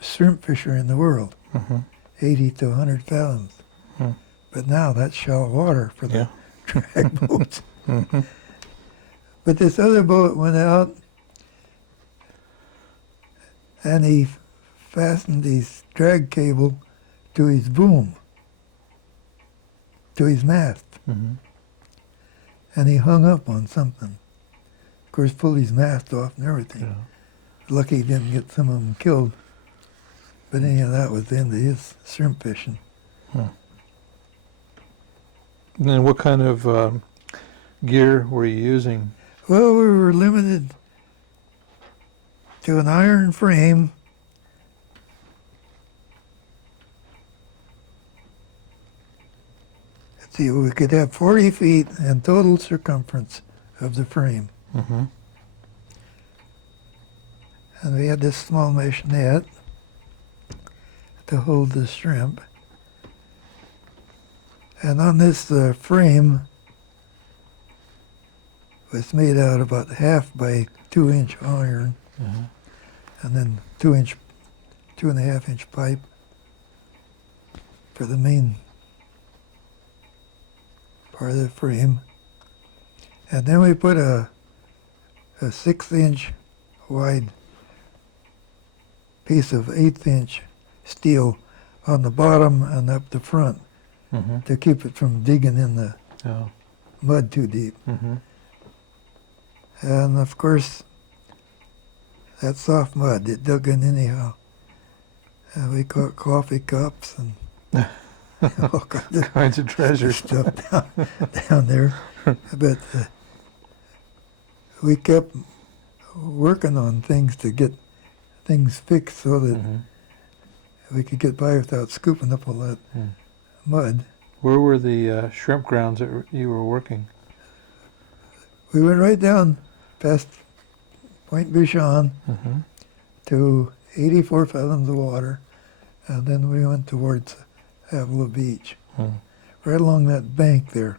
shrimp fishery in the world, Mm-hmm. 80 to 100 fathoms. Hmm. But now that's shallow water for the Yeah. drag boats. Mm-hmm. But this other boat went out, and he fastened his drag cable to his boom, to his mast, Mm-hmm. and he hung up on something. Of course, pulled his mast off and everything. Yeah. Lucky he didn't get some of them killed. But anyhow, that was the end of his shrimp fishing. And then what kind of gear were you using? Well, we were limited to an iron frame. Let's see, we could have 40 feet in total circumference of the frame. Mm-hmm. And we had this small mesh net to hold the shrimp. And on this frame was made out about half by 2-inch iron, Mm-hmm. and then 2.5-inch pipe for the main part of the frame. And then we put a 6-inch wide piece of 1/8-inch steel on the bottom and up the front Mm-hmm. to keep it from digging in the Oh. mud too deep. Mm-hmm. And of course, that soft mud, it dug in anyhow. And we caught coffee cups and all kinds of treasures. stuff down there. But we kept working on things to get things fixed so that Mm-hmm. we could get by without scooping up all that Mm. mud. Where were the shrimp grounds that you were working? We went right down past Point Bichon Mm-hmm. to 84 fathoms of water, and then we went towards Avila Beach, Mm. right along that bank there.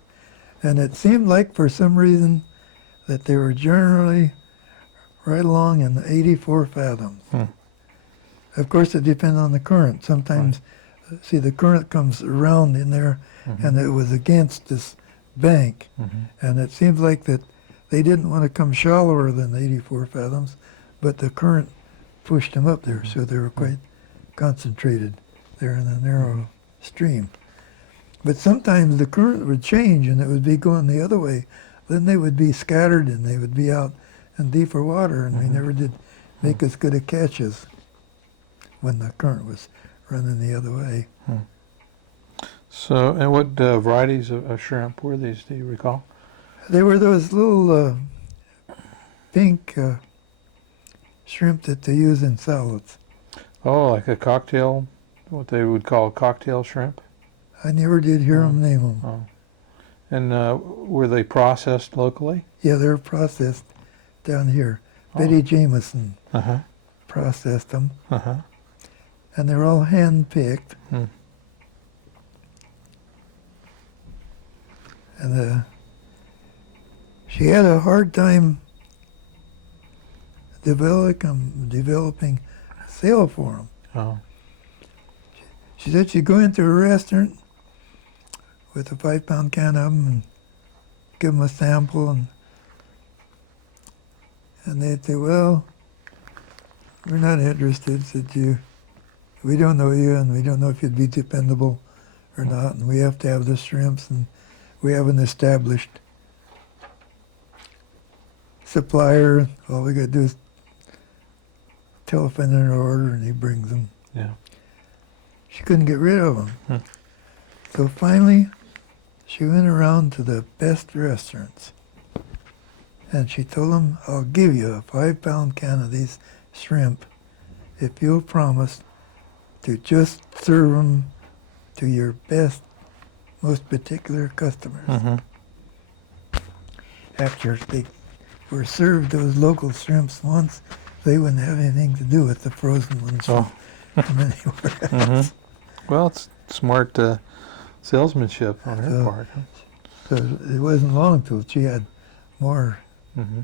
And it seemed like, for some reason, that they were generally right along in 84 fathoms. Hmm. Of course, it depends on the current. Sometimes, see, the current comes around in there, Mm-hmm. and it was against this bank. Mm-hmm. And it seems like that they didn't want to come shallower than 84 fathoms, but the current pushed them up there, so they were quite concentrated there in a narrow stream. But sometimes the current would change and it would be going the other way. Then they would be scattered and they would be out in deeper water, and we never did make as good a catches when the current was running the other way. So, and what varieties of shrimp were these? Do you recall? They were those little pink shrimp that they use in salads. Oh, like a cocktail what they would call cocktail shrimp. I never did hear them name them. Oh. And were they processed locally? Yeah, they're processed down here. Oh. Betty Jameson Uh-huh. processed them, Uh-huh. and they're all hand-picked. Hmm. And she had a hard time developing a sale for them. Oh. She said she'd go into a restaurant with a 5-pound can of them and give them a sample, and they'd say, "Well, we're not interested," said you. "We don't know you, and we don't know if you'd be dependable or not, and we have to have the shrimps, and we have an established supplier. All we got to do is telephone an order, and he brings them." Yeah. She couldn't get rid of them. Hmm. So finally, she went around to the best restaurants, and she told them, "I'll give you a 5-pound can of these shrimp if you'll promise to just serve them to your best, most particular customers." Mm-hmm. After they were served those local shrimps once, they wouldn't have anything to do with the frozen ones Oh. from anywhere else. Mm-hmm. Well, it's smart salesmanship on her So- part. Huh? So it wasn't long till she had more Mm-hmm.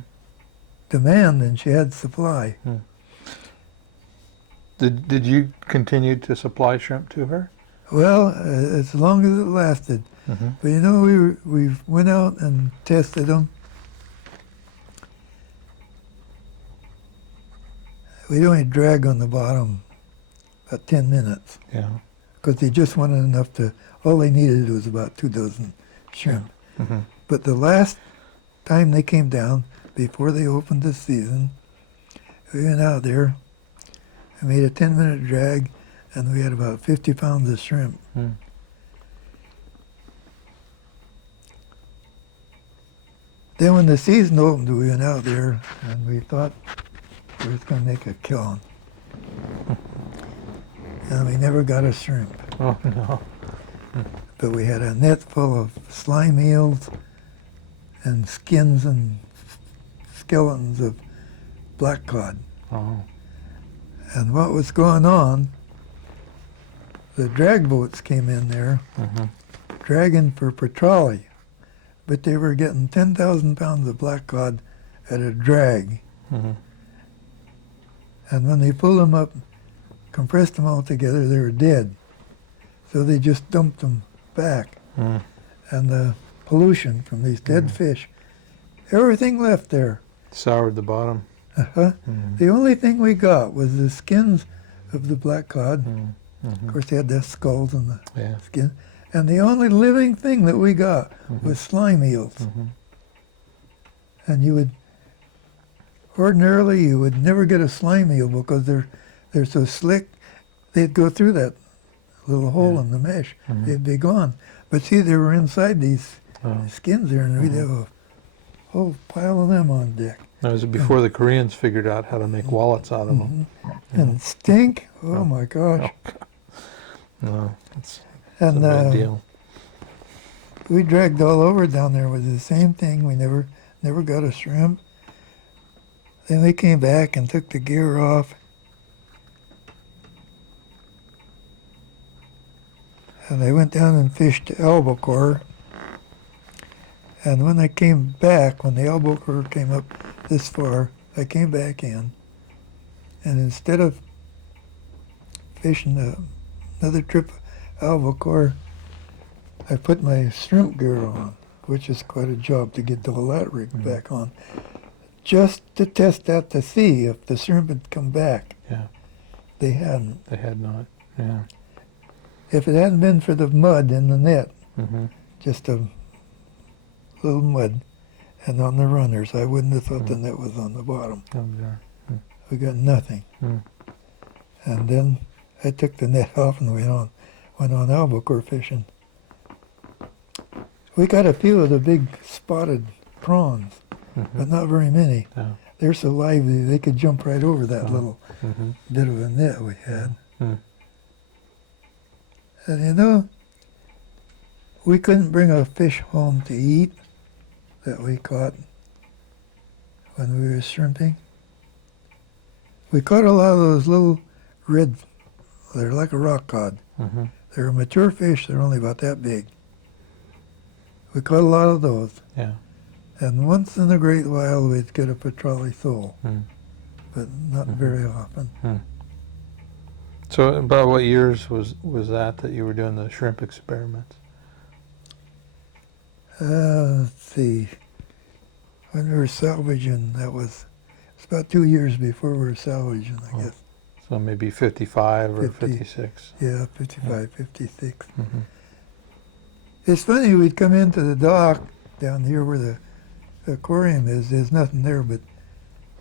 demand than she had supply. Did you continue to supply shrimp to her? Well, as long as it lasted. Mm-hmm. But you know, we went out and tested them. We'd only drag on the bottom about 10 minutes Yeah. because they just wanted enough to, all they needed was about 2 dozen shrimp. Mm-hmm. But the last time they came down, before they opened the season, we went out there and made a 10-minute drag, and we had about 50 pounds of shrimp. Mm. Then when the season opened, we went out there and we thought we was going to make a killing. And we never got a shrimp. Oh no. But we had a net full of slime eels and skins and skeletons of black cod. Oh. And what was going on, the drag boats came in there, Mm-hmm. dragging for petrolli, but they were getting 10,000 pounds of black cod at a drag. Mm-hmm. And when they pulled them up, compressed them all together, they were dead. So they just dumped them back. Mm. And the pollution from these dead fish, everything left there. Soured the bottom. Uh-huh. Mm. The only thing we got was the skins of the black cod. Mm. Of Mm-hmm. course, they had the skulls and the Yeah. skin. And the only living thing that we got was slime eels. Mm-hmm. And you would, ordinarily, you would never get a slime eel because they're so slick, they'd go through that little hole in the mesh. Mhm. They'd be gone. But see, they were inside these Oh. skins there, and we'd have a whole pile of them on deck. That was before the Koreans figured out how to make wallets out of them. And stink, oh my gosh. No, it's And a bad deal. we dragged all over down there with the same thing. We never got a shrimp. Then we came back and took the gear off. And I went down and fished albacore. And when I came back, when the albacore came up this far, I came back in. And instead of fishing another trip albacore, I put my shrimp gear on, which is quite a job to get all that rig back on, just to test that to see if the shrimp had come back. Yeah, They hadn't. they had not. Yeah. If it hadn't been for the mud in the net, Mm-hmm. just a little mud, and on the runners, I wouldn't have thought the net was on the bottom. Oh, there. We got nothing. Mm. And then I took the net off and went on albacore fishing. We got a few of the big spotted prawns, Mm-hmm. but not very many. Yeah. They're so lively, they could jump right over that Oh. little Mm-hmm. bit of a net we had. Mm. And you know, we couldn't bring a fish home to eat that we caught when we were shrimping. We caught a lot of those little red, they're like a rock cod. Mm-hmm. They're mature fish, they're only about that big. We caught a lot of those. Yeah. And once in a great while we'd get a petrale sole, Mm. but not very often. So about what years was that you were doing the shrimp experiments? Let's see. When we were salvaging, it's about 2 years before we were salvaging, I Oh. guess. So maybe 55 or 50. 56. Yeah, 55, 56. Mm-hmm. It's funny, we'd come into the dock down here where the aquarium is. There's nothing there but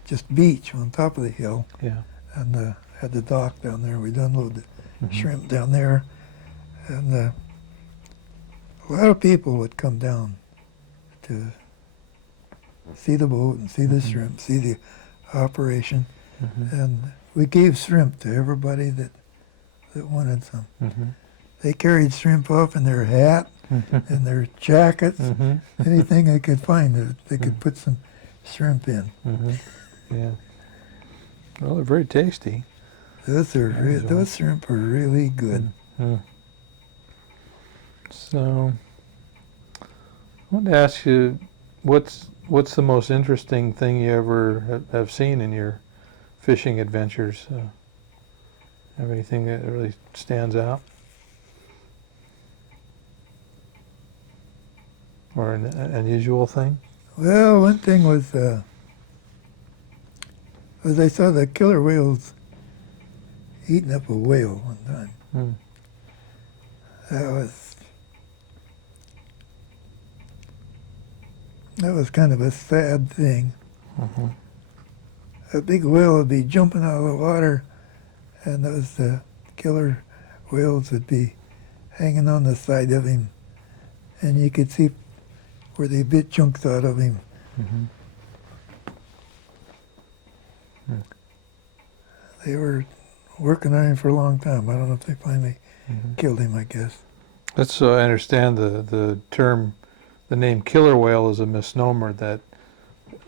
just beach on top of the hill. Yeah. And had the dock down there. We'd unload the Mhm. shrimp down there. And a lot of people would come down to see the boat and see the Mhm. shrimp, see the operation. Mhm. And we gave shrimp to everybody that wanted some. Mhm. They carried shrimp off in their hat, Mhm. in their jackets, Mhm. anything they could find that they could put some shrimp in. Mhm. Yeah. Well, they're very tasty. Those shrimp are really good. Mm. So, I wanted to ask you, what's the most interesting thing you ever have seen in your fishing adventures? Have anything that really stands out, or an unusual thing? Well, one thing was I saw the killer whales eating up a whale one time. Mm. That was kind of a sad thing. Mhm. A big whale would be jumping out of the water, and those killer whales would be hanging on the side of him, and you could see where they bit chunks out of him. Mhm. They were working on him for a long time. I don't know if they finally Mhm. killed him, I guess. That's so I understand the term, the name killer whale is a misnomer. That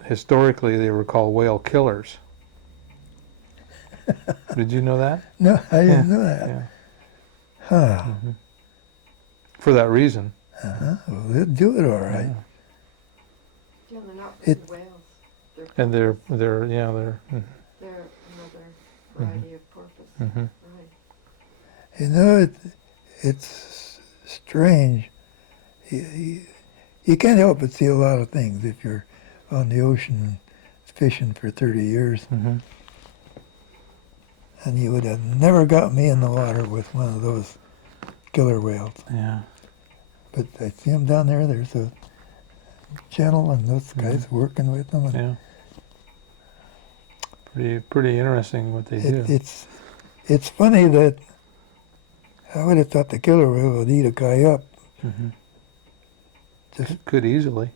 historically they were called whale killers. Did you know that? No, I didn't Yeah, know that. Yeah. Huh. Mhm. For that reason. Uh-huh. Well, they'll do it all right. Yeah. Yeah, they're not It- big whales. They're And they're they're another variety of porpoise. mm-hmm. Right. You know, it's strange. You can't help but see a lot of things if you're on the ocean fishing for 30 years. Mm-hmm. And you would have never got me in the water with one of those killer whales. Yeah. But I see them down there. There's a channel and those guys working with them. And Yeah. Pretty interesting what they do. it's funny that I would have thought the killer whale would eat a guy up. Mm-hmm. Just Could easily.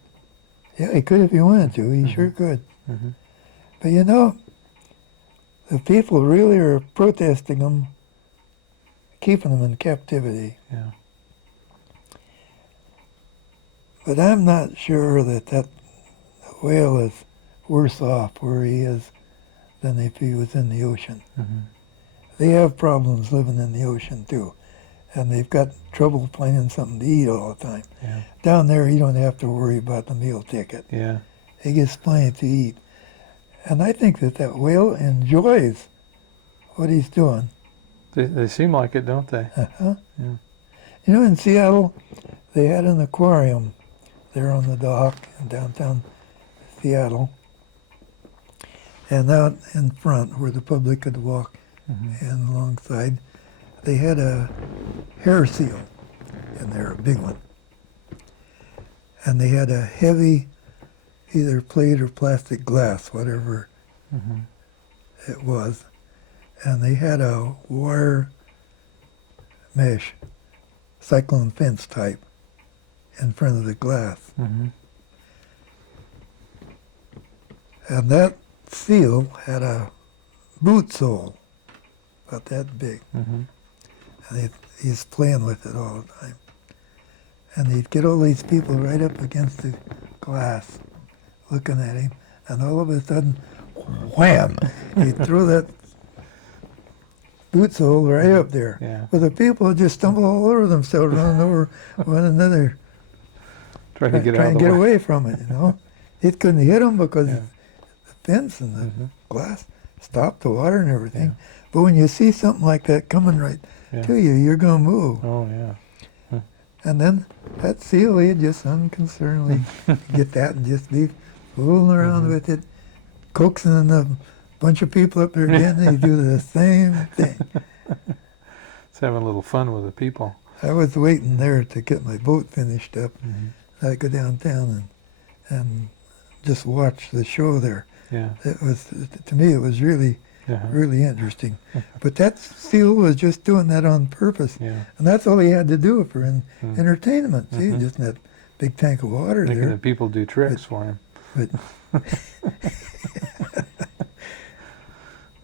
yeah, he could if he wanted to. He sure could. Mm-hmm. But you know, the people really are protesting them, keeping them in captivity. Yeah. But But I'm not sure that whale is worse off where he is than if he was in the ocean. Mm-hmm. They have problems living in the ocean too. And they've got trouble finding something to eat all the time. Yeah. Down there, you don't have to worry about the meal ticket. Yeah. He gets plenty to eat. And I think that whale enjoys what he's doing. They seem like it, don't they? Uh-huh. Yeah. You know, in Seattle, they had an aquarium there on the dock in downtown Seattle. And out in front, where the public could walk Mm-hmm. in alongside, they had a hair seal in there, a big one. And they had a heavy, either plate or plastic glass, whatever Mm-hmm. it was. And they had a wire mesh, cyclone fence type, in front of the glass. Mm-hmm. And that seal had a boot sole, about that big. Mm-hmm. And he's playing with it all the time. And he'd get all these people right up against the glass looking at him, and all of a sudden, wham! He'd throw that boot sole right up there. Yeah. Well, the people would just stumble all over themselves, running over one another, Trying to get out trying of to the get way. away from it, you know. It couldn't hit them because Yeah. the fence and the Mhm. glass stopped the water and everything. Yeah. But when you see something like that coming right Yeah. to you, you're going to move. Oh yeah. And then that seal, he'd just unconcernedly get that and just be fooling around Mhm. with it, coaxing a bunch of people up there again, and he'd do the same thing. It's having a little fun with the people. I was waiting there to get my boat finished up. Mm-hmm. I'd go downtown and just watch the show there. Yeah. It was, to me, it was really, Uh-huh. really interesting. But that seal was just doing that on purpose. Yeah. And that's all he had to do for Mm. entertainment. See, Mhm. just in that big tank of water Making there. the people do tricks for him. But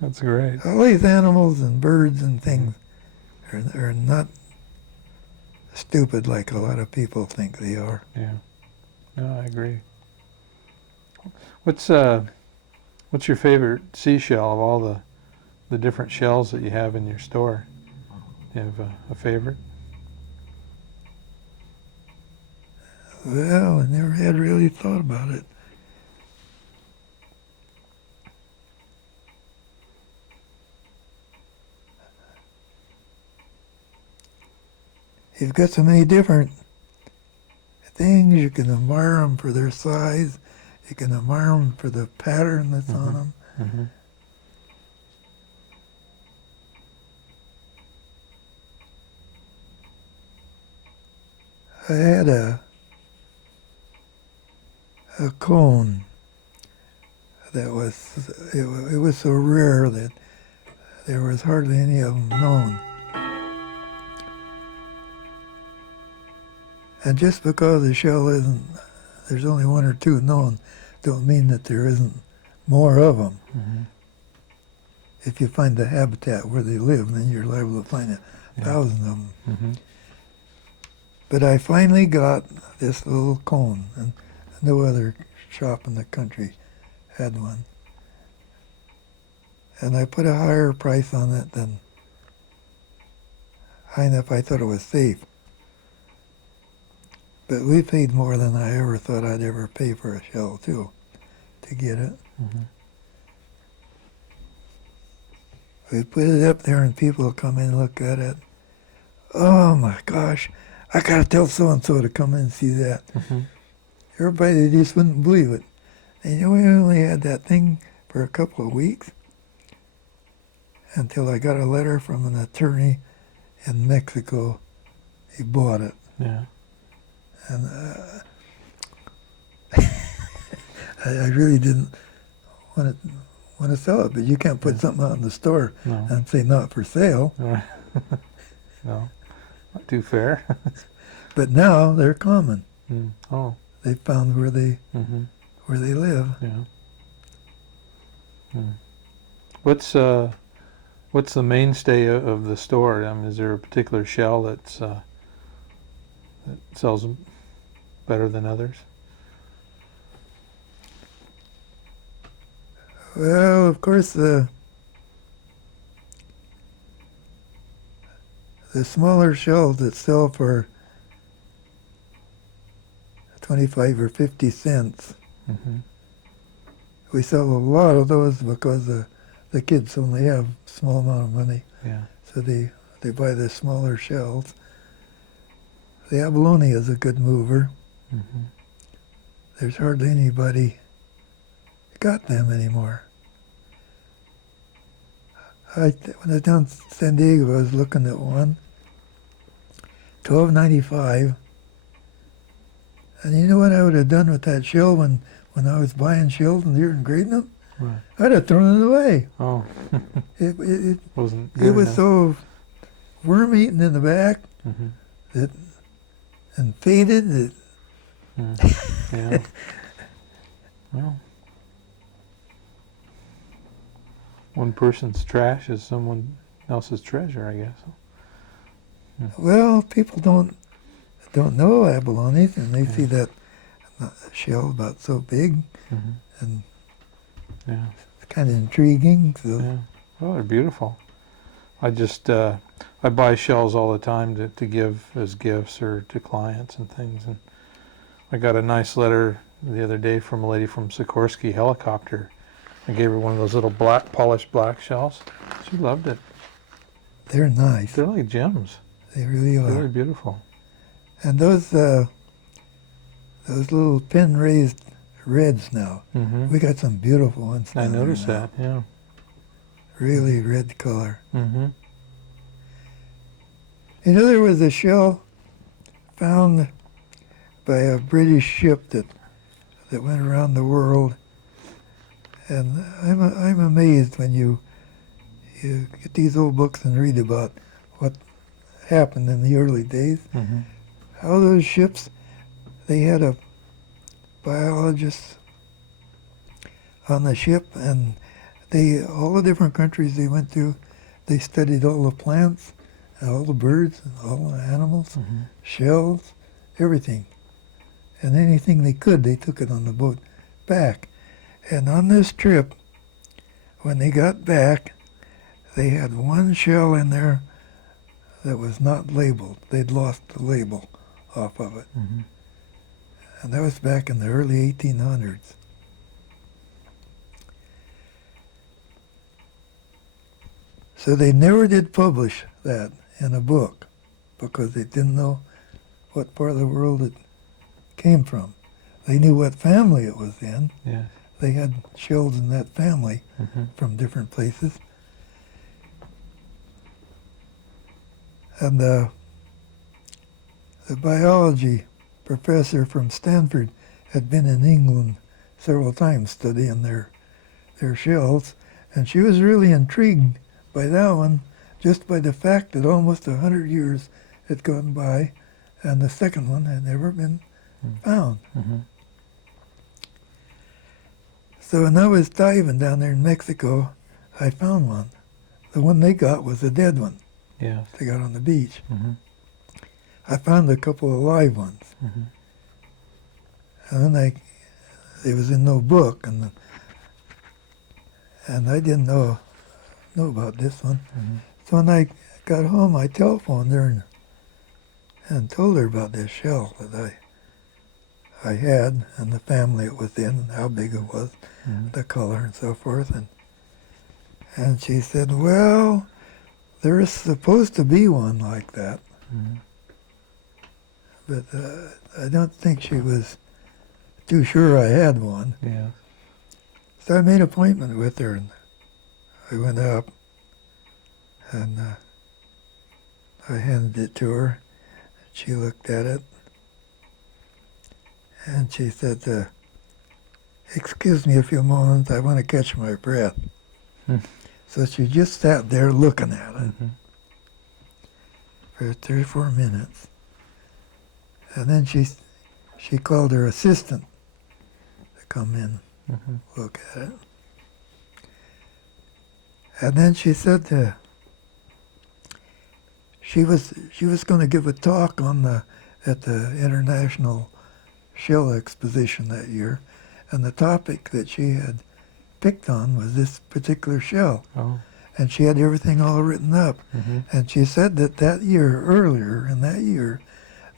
That's great. all these animals and birds and things are not stupid like a lot of people think they are. Yeah. No, I agree. What's your favorite seashell of all the different shells that you have in your store? Do you have a favorite? Well, I never had really thought about it. You've got so many different things. You can admire them for their size. You can admire them for the pattern that's on them. Mm-hmm. I had a cone that was, it was so rare that there was hardly any of them known. And just because the shell isn't, there's only one or two known, don't mean that there isn't more of them. Mm-hmm. If you find the habitat where they live, then you're liable to find Yeah. 1,000 of them. Mm-hmm. But I finally got this little cone, and no other shop in the country had one. And I put a higher price on it than high enough I thought it was safe. But we paid more than I ever thought I'd ever pay for a shell, too, to get it. Mm-hmm. We put it up there and people come in and look at it. Oh my gosh, I gotta tell so-and-so to come in and see that. Mm-hmm. Everybody, they just wouldn't believe it. And you know, we only had that thing for a couple of weeks until I got a letter from an attorney in Mexico. He bought it. Yeah. And I really didn't want to sell it, but you can't put something out in the store No. and say not for sale. No. Not too fair. But now they're common. Mm. Oh. They found where they Mm-hmm. live. Yeah. Mm. What's the mainstay of the store? I mean, is there a particular shell that sells better than others? Well, of course, the smaller shells that sell for 25 or 50 cents, Mm-hmm. we sell a lot of those because the kids only have a small amount of money, Yeah. so they buy the smaller shells. The abalone is a good mover. Mm-hmm. There's hardly anybody got them anymore. When I was down in San Diego, I was looking at one, $12.95. And you know what I would have done with that shell when I was buying shells and here and grading them? Right. I'd have thrown it away. Oh. It Wasn't good it was enough. so worm-eaten in the back Mm-hmm. that, and faded that Mm. Yeah. Well, one person's trash is someone else's treasure, I guess. Well, people don't know abalones, and they see that shell about so big, Mm-hmm. and Yeah. it's kind of intriguing. So Yeah. Well, they're beautiful. I just I buy shells all the time to give as gifts or to clients and things. And I got a nice letter the other day from a lady from Sikorsky Helicopter. I gave her one of those little polished black shells. She loved it. they're nice. They're like gems. They really They're are. really beautiful. And those little pin raised reds now. Mm-hmm. We got some beautiful ones. I down there noticed now. that. Yeah. Really red color. Mm-hmm. You know, there was a shell found by a British ship that went around the world, and I'm amazed when you get these old books and read about what happened in the early days. Mm-hmm. How those ships, they had a biologist on the ship, and all the different countries they went to, they studied all the plants, and all the birds, and all the animals, Mm-hmm. shells, everything. And anything they could, they took it on the boat back. And on this trip, when they got back, they had one shell in there that was not labeled. They'd lost the label off of it. Mm-hmm. And that was back in the early 1800s. So they never did publish that in a book because they didn't know what part of the world it came from. They knew what family it was in. Yeah. They had shells in that family Mm-hmm. from different places. And the biology professor from Stanford had been in England several times studying their shells, and she was really intrigued by that one just by the fact that almost 100 years had gone by and the second one had never been found. Mm-hmm. So when I was diving down there in Mexico, I found one. The one they got was a dead one Yeah. they got on the beach. Mm-hmm. I found a couple of live ones. Mm-hmm. And then it was in no book, and I didn't know about this one. Mm-hmm. So when I got home, I telephoned her and told her about this shell that I had and the family it was in and how big it was, Mm-hmm. the color and so forth. And she said, well, there is supposed to be one like that, Mm-hmm. but I don't think she was too sure I had one. Yeah. So I made an appointment with her, and I went up, and I handed it to her. She looked at it, and she said, excuse me a few moments, I want to catch my breath. Hmm. So she just sat there looking at it Mm-hmm. for 3 or 4 minutes. And then she called her assistant to come in, Mm-hmm. look at it. And then she said she was going to give a talk at the International Shell Exposition that year, and the topic that she had picked on was this particular shell, Oh. and she had everything all written up. Mm-hmm. And she said that year, earlier in that year,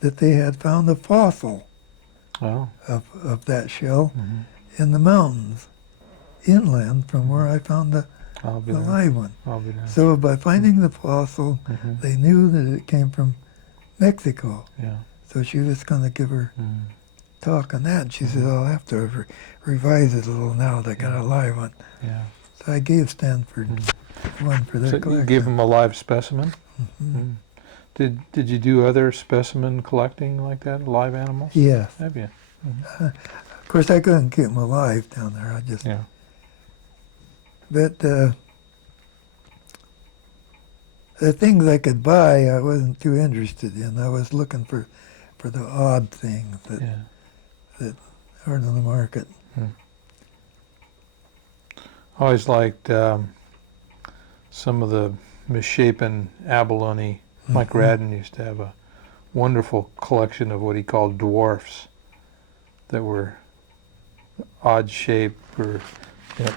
that they had found a fossil Oh. of that shell Mm-hmm. in the mountains, inland from where I found the I'll be the there. live one. I'll be there. So by finding the fossil, Mm-hmm. they knew that it came from Mexico. Yeah. So she was going to give her Mm. talk on that. And she said, I'll have to revise it a little now that I got a live one. Yeah. So I gave Stanford one for their So you collection. gave them a live specimen? Mhm. Mm. Did you do other specimen collecting like that, live animals? Yes. Have you? Of course, I couldn't keep them alive down there. I just... Yeah. But the things I could buy, I wasn't too interested in. I was looking for the odd things that Yeah. aren't on the market. I always liked some of the misshapen abalone Mike Mhm. Radden used to have a wonderful collection of what he called dwarfs that were odd shape or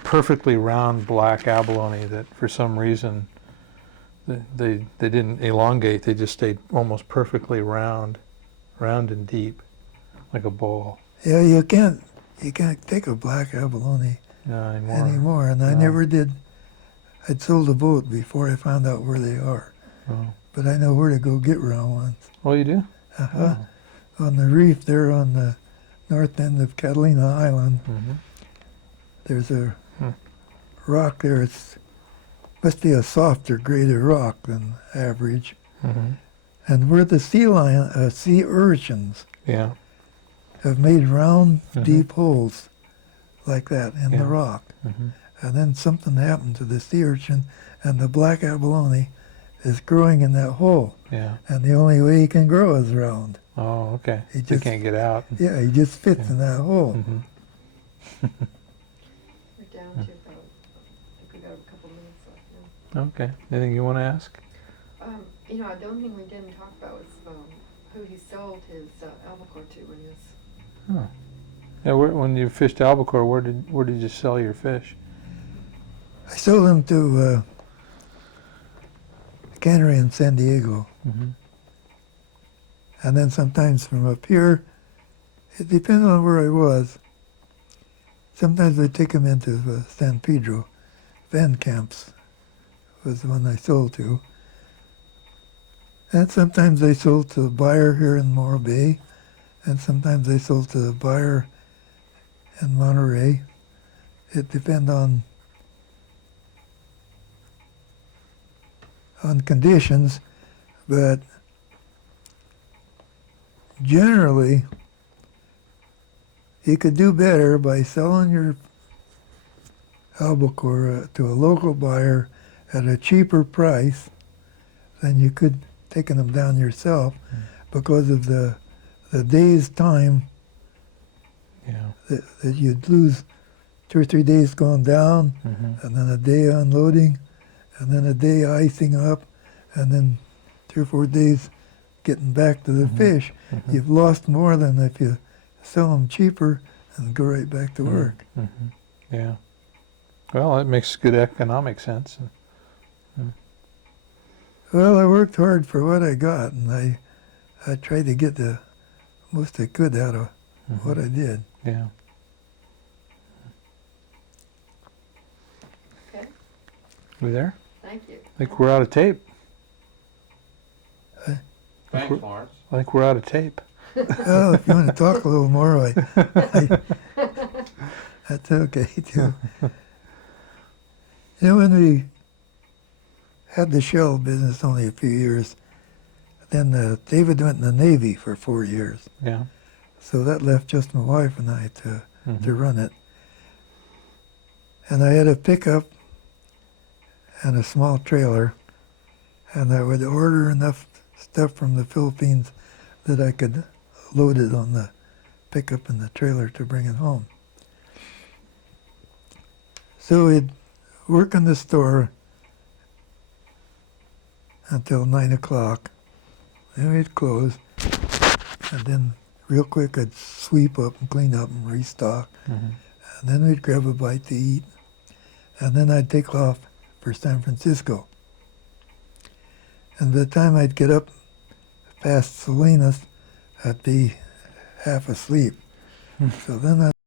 perfectly round black abalone that for some reason they didn't elongate. They just stayed almost perfectly round and deep, like a ball. Yeah, you can't take a black abalone Anymore. anymore, and I No. never did. I'd sold a boat before I found out where they are, Oh. but I know where to go get round ones. Oh, you do? Uh-huh. Oh. On the reef there on the north end of Catalina Island, Mm-hmm. there's a Hmm. rock there. It's must be a softer grader rock than average, Mm-hmm. and where the sea urchins Yeah. have made round, Mhm. deep holes like that in Yeah. the rock. Mm-hmm. And then something happened to the sea urchin, and the black abalone is growing in that hole. Yeah. And the only way he can grow is round. Oh, okay. He They just- can't get out. Yeah, he just fits Yeah. in that hole. Mm-hmm. We're down to about, I think we got a couple minutes left now. Okay. Anything you want to ask? You know, the only thing we didn't talk about was who he sold his albacore to when he was. Oh. Yeah. When you fished albacore, where did you sell your fish? I sold him to a cannery in San Diego. Mm-hmm. And then sometimes from up here, it depended on where I was. Sometimes I'd take him into San Pedro. Van Camps was the one I sold to. And sometimes I sold to a buyer here in Morro Bay, and sometimes I sold to a buyer in Monterey. It depends on conditions, but generally you could do better by selling your albacore to a local buyer at a cheaper price than you could taking them down yourself because of the day's time Yeah. that you'd lose 2 or 3 days going down, Mm-hmm. and then a day unloading, and then a day icing up, and then 3 or 4 days getting back to the Mhm. fish. Mm-hmm. You've lost more than if you sell them cheaper and go right back to work. Mm-hmm. Yeah. Well, it makes good economic sense. Well, I worked hard for what I got, and I tried to get the most I could out of Mhm. what I did. Yeah. Okay, We there? thank you. I think we're out of tape. Thanks, Lawrence. I think we're out of tape. Well, if you want to talk a little more, that's okay too. You know, when we had the shell business only a few years, then David went in the Navy for 4 years. Yeah. So that left just my wife and I to Mhm. run it. And I had a pickup and a small trailer, and I would order enough stuff from the Philippines that I could load it on the pickup and the trailer to bring it home. So we'd work in the store until 9 o'clock. Then we'd close, and then real quick I'd sweep up and clean up and restock. Mhm. And then we'd grab a bite to eat, and then I'd take off for San Francisco. And by the time I'd get up past Salinas, I'd be half asleep. So then I'd